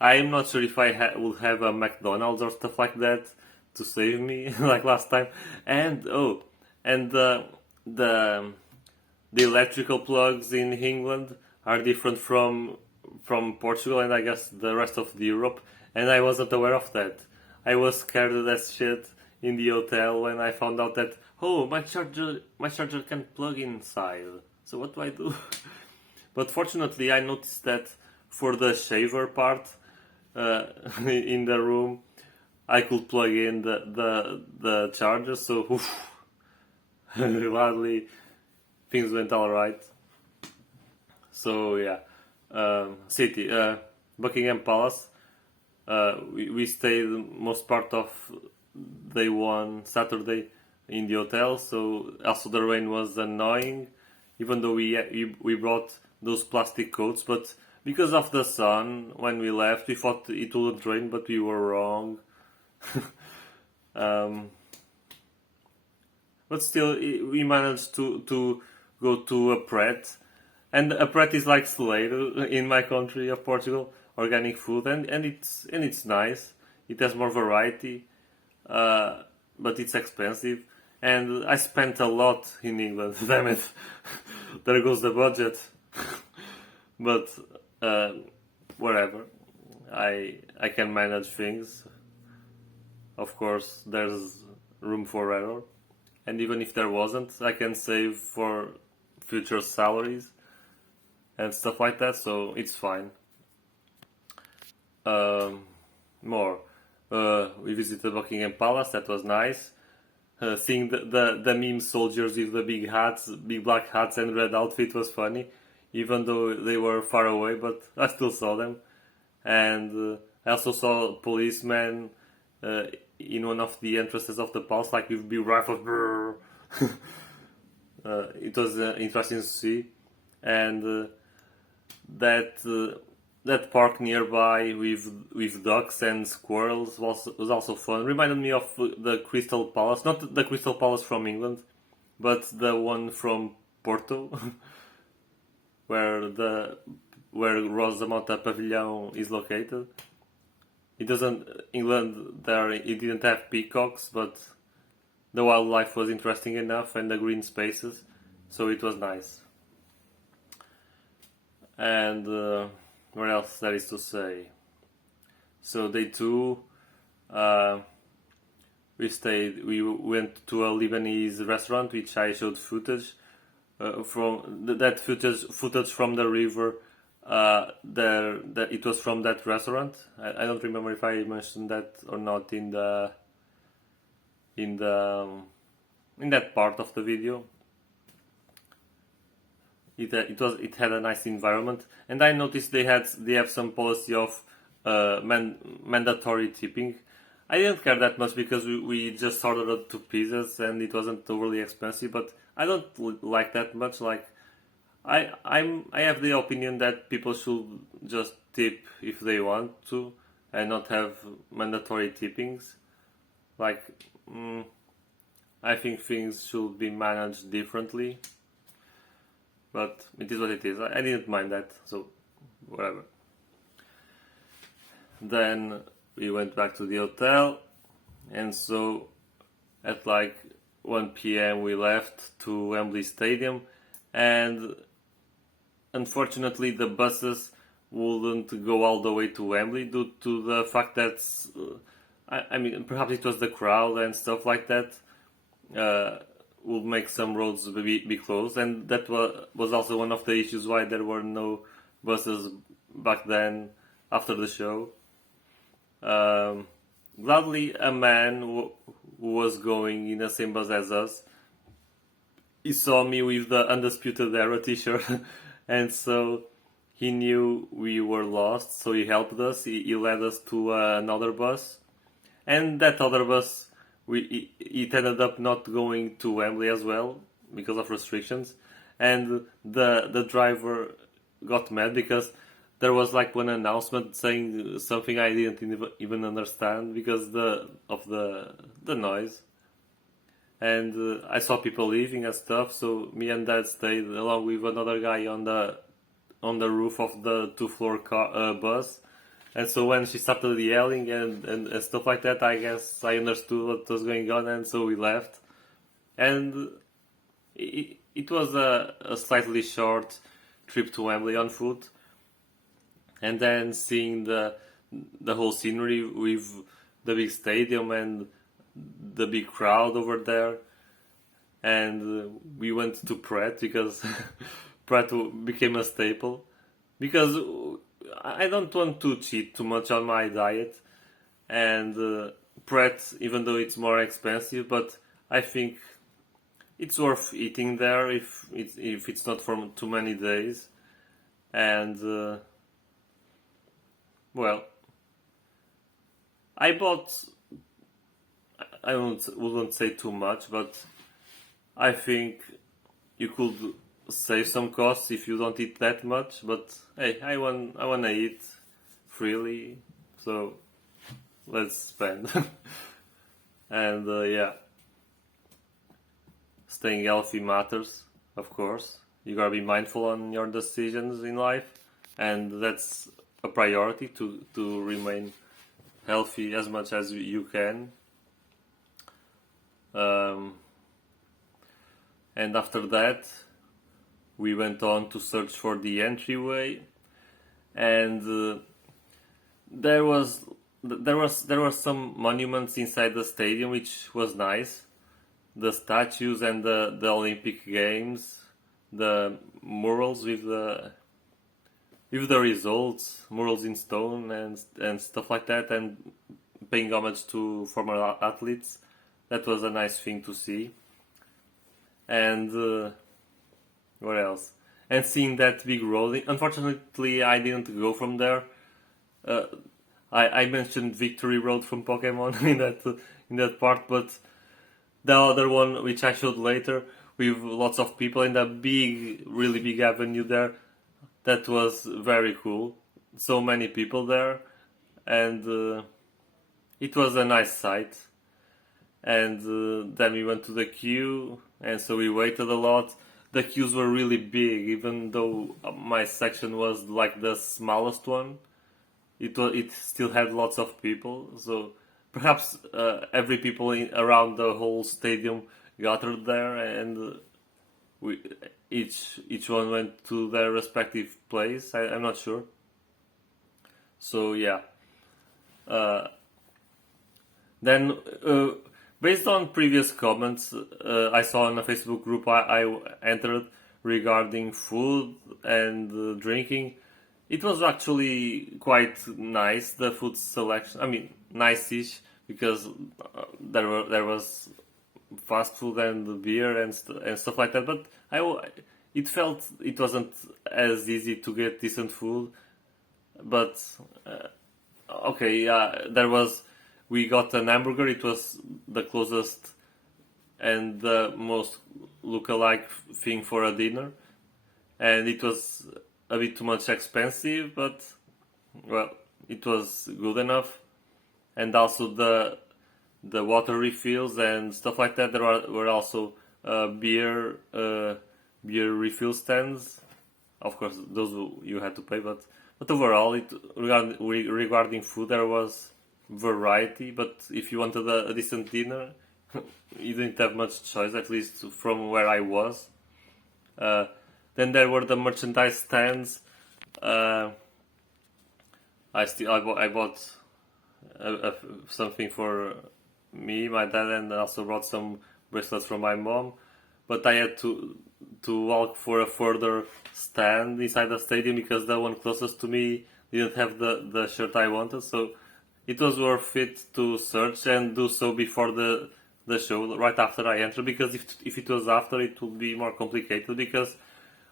I'm not sure if I would have a McDonald's or stuff like that to save me like last time. And the electrical plugs in England are different from Portugal and I guess the rest of Europe, and I wasn't aware of that. I was scared as shit in the hotel when I found out that, oh, my charger can plug inside. So what do I do? But fortunately, I noticed that for the shaver part in the room, I could plug in the charger. So gladly, things went all right. So yeah, city, Buckingham Palace. We stayed most part of day one, Saturday, in the hotel. So also the rain was annoying, even though we brought those plastic coats. But because of the sun, when we left, we thought it wouldn't rain, but we were wrong. But still, we managed to go to a Pret, and a Pret is like Slater in my country of Portugal, organic food, and it's nice. It has more variety, but it's expensive, and I spent a lot in England. Damn it, there goes the budget. But whatever, I can manage things. Of course, there's room for error, and even if there wasn't, I can save for future salaries and stuff like that, so it's fine. More. We visited Buckingham Palace, that was nice. Seeing the meme soldiers with the big hats, big black hats and red outfit was funny, even though they were far away, but I still saw them. And I also saw policemen in one of the entrances of the palace, like with big rifles. It was interesting to see, and that park nearby with ducks and squirrels was also fun. Reminded me of the Crystal Palace, not the Crystal Palace from England, but the one from Porto, where Rosamota Pavilion is located. England there, it didn't have peacocks, but the wildlife was interesting enough and the green spaces, so it was nice. And what else there is to say? So day 2, we went to a Lebanese restaurant, which I showed footage from that footage from the river. It was from that restaurant. I don't remember if I mentioned that or not in that part of the video. It had a nice environment, and I noticed they have some policy of mandatory tipping. I didn't care that much because we just ordered 2 pizzas and it wasn't overly expensive, but I don't like that much. Like I have the opinion that people should just tip if they want to and not have mandatory tippings. Like I think things should be managed differently. But it is what it is. I didn't mind that, so whatever. Then we went back to the hotel, and so at like 1 p.m. we left to Wembley Stadium, and unfortunately the buses wouldn't go all the way to Wembley due to the fact that, I mean, perhaps it was the crowd and stuff like that. Would make some roads be closed, and that was also one of the issues why there were no buses back then after the show. Gladly, a man who was going in the same bus as us, he saw me with the Undisputed Era t-shirt, and so he knew we were lost, so he helped us. He led us to another bus, and that other bus, it ended up not going to Wembley as well because of restrictions, and the driver got mad because there was like one announcement saying something I didn't even understand because of the noise. And I saw people leaving and stuff, so me and Dad stayed along with another guy on the roof of the two-floor bus. And so when she started yelling and stuff like that, I guess I understood what was going on, and so we left. And it was a slightly short trip to Wembley on foot. And then seeing the whole scenery with the big stadium and the big crowd over there, and we went to Pret because Pret became a staple, because I don't want to cheat too much on my diet, and Pret, even though it's more expensive, but I think it's worth eating there if it's not for too many days. And well, I bought, I wouldn't say too much, but I think you could save some costs if you don't eat that much. But hey, I wanna eat freely, so let's spend. And yeah, staying healthy matters, of course. You gotta be mindful on your decisions in life, and that's a priority to remain healthy as much as you can. And after that, we went on to search for the entryway, and there were some monuments inside the stadium, which was nice. The statues and the Olympic Games, the murals with the results, murals in stone and stuff like that, and paying homage to former athletes. That was a nice thing to see. And what else? And seeing that big rolling. Unfortunately, I didn't go from there. I mentioned Victory Road from Pokemon in that part, but the other one, which I showed later, with lots of people in that really big avenue there, that was very cool. So many people there, and it was a nice sight. And then we went to the queue, and so we waited a lot. The queues were really big, even though my section was like the smallest one. It still had lots of people, so perhaps every people around the whole stadium gathered there, and each one went to their respective place. I'm not sure. So yeah. Then based on previous comments I saw in a Facebook group I entered regarding food and drinking, it was actually quite nice, the food selection. I mean, nice-ish, because there was fast food and beer and stuff like that. But it felt it wasn't as easy to get decent food. But okay, we got an hamburger. It was the closest and the most look-alike thing for a dinner, and it was a bit too much expensive, but well, it was good enough. And also the water refills and stuff like that. There were also beer refill stands. Of course, those you had to pay, but overall, regarding food, there was variety. But if you wanted a decent dinner, you didn't have much choice, at least from where I was. Then there were the merchandise stands. I bought something for me, my dad, and also brought some bracelets from my mom. But I had to walk for a further stand inside the stadium because the one closest to me didn't have the shirt I wanted. So it was worth it to search and do so before the the show right after I entered, because if it was after, it would be more complicated, because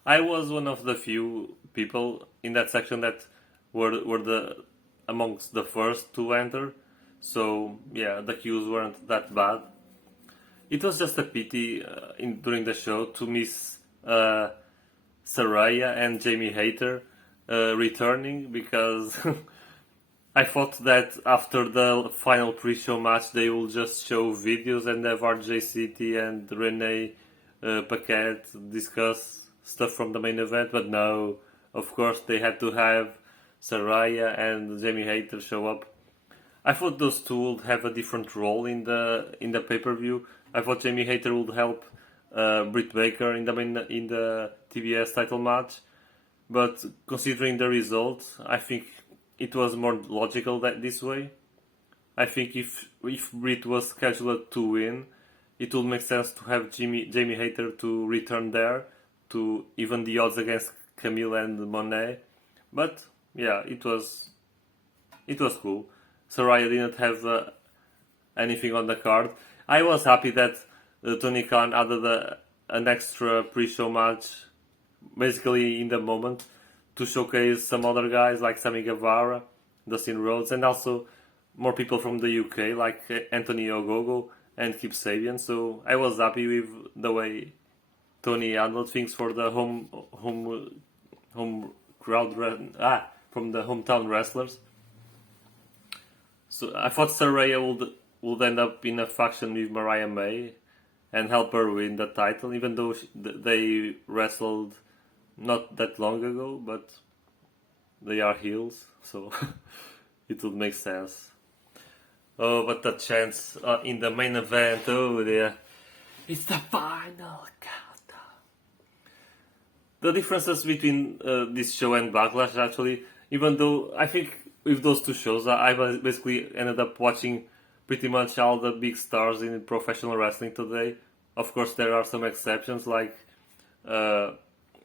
I was one of the few people in that section that were the amongst the first to enter. So yeah, the queues weren't that bad. It was just a pity during the show to miss Saraya and Jamie Hayter returning, because I thought that after the final pre-show match they will just show videos and have RJ City and Renee Paquette discuss stuff from the main event, but no, of course they had to have Saraya and Jamie Hayter show up. I thought those two would have a different role in the pay-per-view. I thought Jamie Hayter would help Britt Baker in the TBS title match, but considering the result, I think it was more logical that this way. I think if Britt was scheduled to win, it would make sense to have Jamie Hayter to return there to even the odds against Camille and Monet. But yeah, it was cool. Saraya didn't have anything on the card. I was happy that Tony Khan added an extra pre-show match, basically in the moment, to showcase some other guys like Sammy Guevara, Dustin Rhodes, and also more people from the UK like Anthony Ogogo and Kip Sabian. So I was happy with the way Tony handled things for the home crowd from the hometown wrestlers. So I thought Saraya would end up in a faction with Mariah May and help her win the title, even though they wrestled not that long ago, but they are heels, so it would make sense. Oh, but the chance in the main event, oh dear, it's the final countdown. The differences between this show and Backlash, actually, even though I think with those two shows, I basically ended up watching pretty much all the big stars in professional wrestling today. Of course, there are some exceptions, like Rhea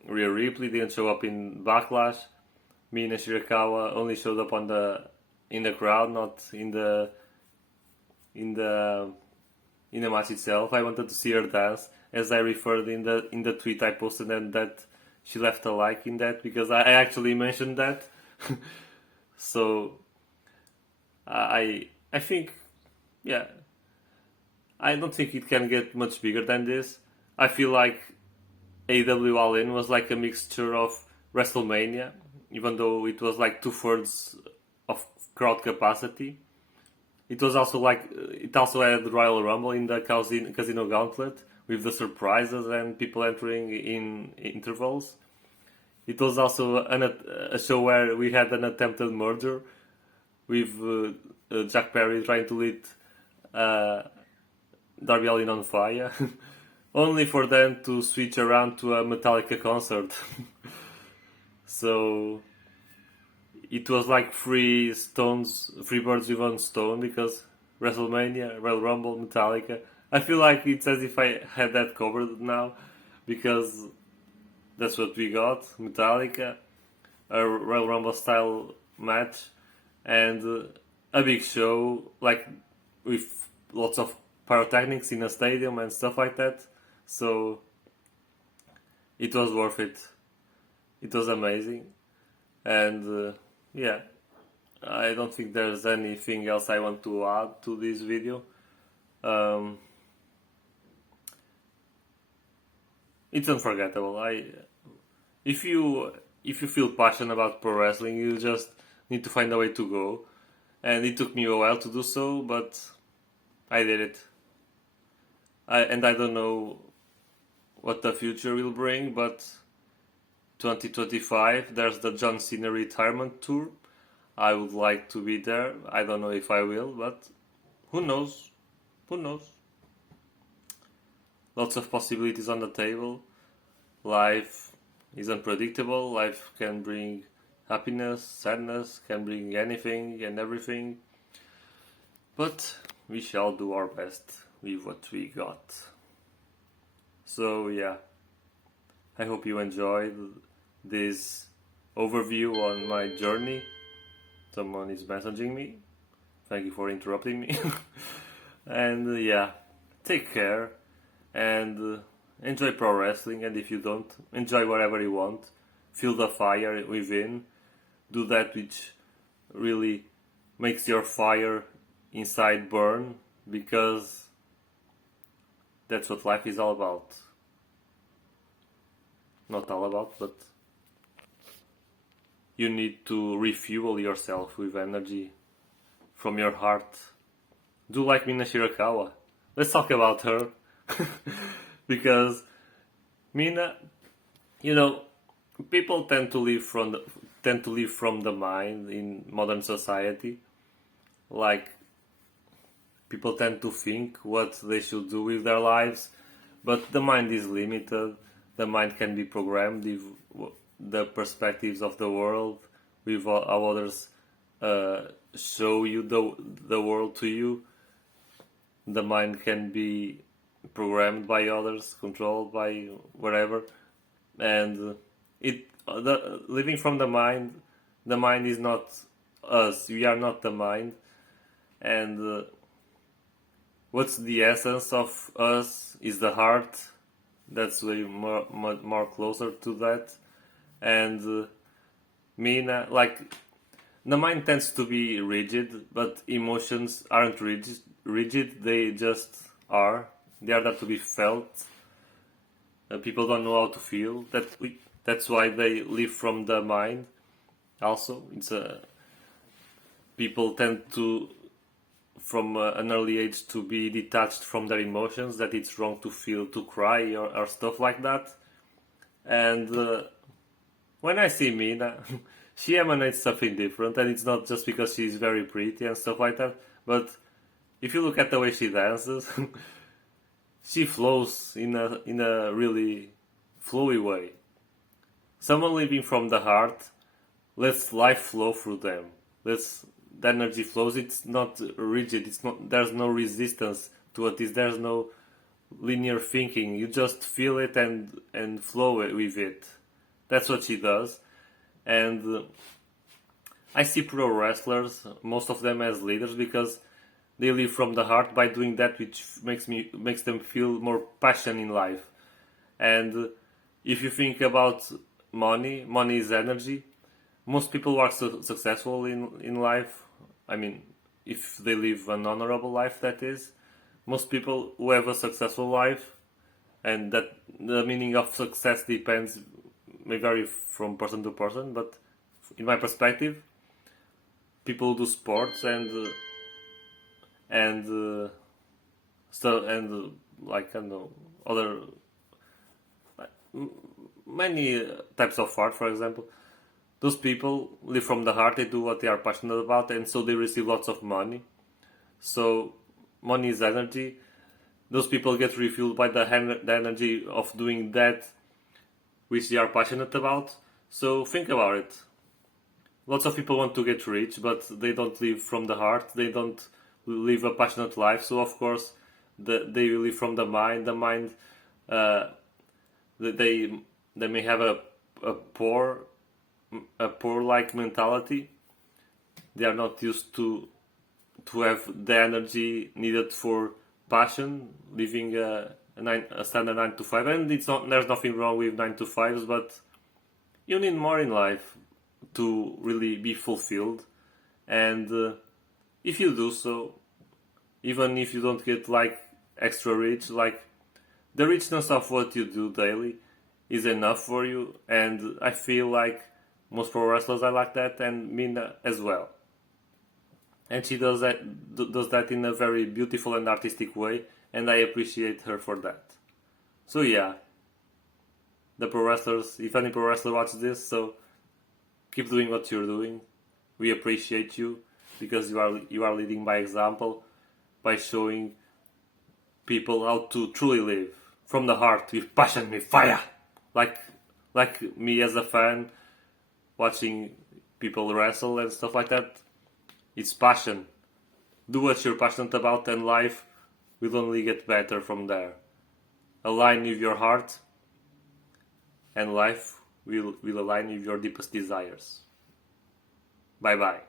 Ripley didn't show up in Backlash. Mina Shirakawa only showed up in the crowd, not in the match itself. I wanted to see her dance, as I referred in the tweet I posted, and that she left a like in that, because I actually mentioned that. So I think, yeah, I don't think it can get much bigger than this. I feel like AEW All In was like a mixture of WrestleMania, even though it was like 2/3 of crowd capacity. It also had the Royal Rumble in the Casino Gauntlet with the surprises and people entering in intervals. It was also a show where we had an attempted merger with Jack Perry trying to lit Darby Allin on fire, only for them to switch around to a Metallica concert. So it was like three birds with one stone, because WrestleMania, Royal Rumble, Metallica. I feel like it's as if I had that covered now, because that's what we got: Metallica, a Royal Rumble style match, and a big show, like with lots of pyrotechnics in a stadium and stuff like that. So it was worth it. It was amazing, and yeah, I don't think there's anything else I want to add to this video. It's unforgettable. If you feel passionate about pro wrestling, you just need to find a way to go, and it took me a while to do so, but I did it. I don't know what the future will bring, but 2025 there's the John Cena retirement tour. I would like to be there. I don't know if I will, but who knows? Who knows? Lots of possibilities on the table. Life is unpredictable. Life can bring happiness, sadness, can bring anything and everything. But we shall do our best with what we got. So yeah, I hope you enjoyed this overview on my journey. Someone is messaging me. Thank you for interrupting me. And yeah, take care and enjoy pro wrestling. And if you don't, enjoy whatever you want. Feel the fire within. Do that which really makes your fire inside burn, because that's what life is all about. Not all about, but you need to refuel yourself with energy from your heart. Do like Mina Shirakawa. Let's talk about her. Because Mina, people tend to live from the mind in modern society. Like, people tend to think what they should do with their lives, but the mind is limited. The mind can be programmed with the perspectives of the world, with how others show you the world to you. The mind can be programmed by others, controlled by whatever, and living from the mind is not us. We are not the mind, and what's the essence of us is the heart. That's way more closer to that. And Mina, like, the mind tends to be rigid, but emotions aren't rigid. They just are. They are there to be felt. People don't know how to feel. That's why they live from the mind. Also, people tend to, from an early age, to be detached from their emotions. That it's wrong to feel, to cry, or stuff like that. And when I see Mina, she emanates something different, and it's not just because she's very pretty and stuff like that. But if you look at the way she dances, she flows in a really flowy way. Someone living from the heart lets life flow through them. The energy flows. It's not rigid. There's no resistance to it. There's no linear thinking. You just feel it and flow with it. That's what she does. And I see pro wrestlers, most of them as leaders, because they live from the heart by doing that which makes them feel more passion in life. And if you think about money is energy. Most people who are successful in life, I mean, if they live an honorable life, that is, most people who have a successful life, and that the meaning of success may vary from person to person, but in my perspective, people who do sports and like, I don't know, other many types of art, for example. Those people live from the heart. They do what they are passionate about, and so they receive lots of money. So money is energy. Those people get refueled by the energy of doing that which they are passionate about. So think about it. Lots of people want to get rich, but they don't live from the heart. They don't live a passionate life. So of course, they live from the mind. The mind, they may have a poor like mentality. They are not used to have the energy needed for passion, living a standard 9 to 5. And there's nothing wrong with 9 to 5s, but you need more in life to really be fulfilled. And if you do so, even if you don't get like extra rich, like the richness of what you do daily is enough for you. And I feel like most pro wrestlers are like that, and Mina as well. And she does that in a very beautiful and artistic way, and I appreciate her for that. So yeah, the pro wrestlers, if any pro wrestler watches this, so keep doing what you're doing. We appreciate you, because you are leading by example, by showing people how to truly live from the heart, with passion, with fire, like me as a fan, watching people wrestle and stuff like that. It's passion. Do what you're passionate about, and life will only get better from there. Align with your heart, and life will align with your deepest desires. Bye bye.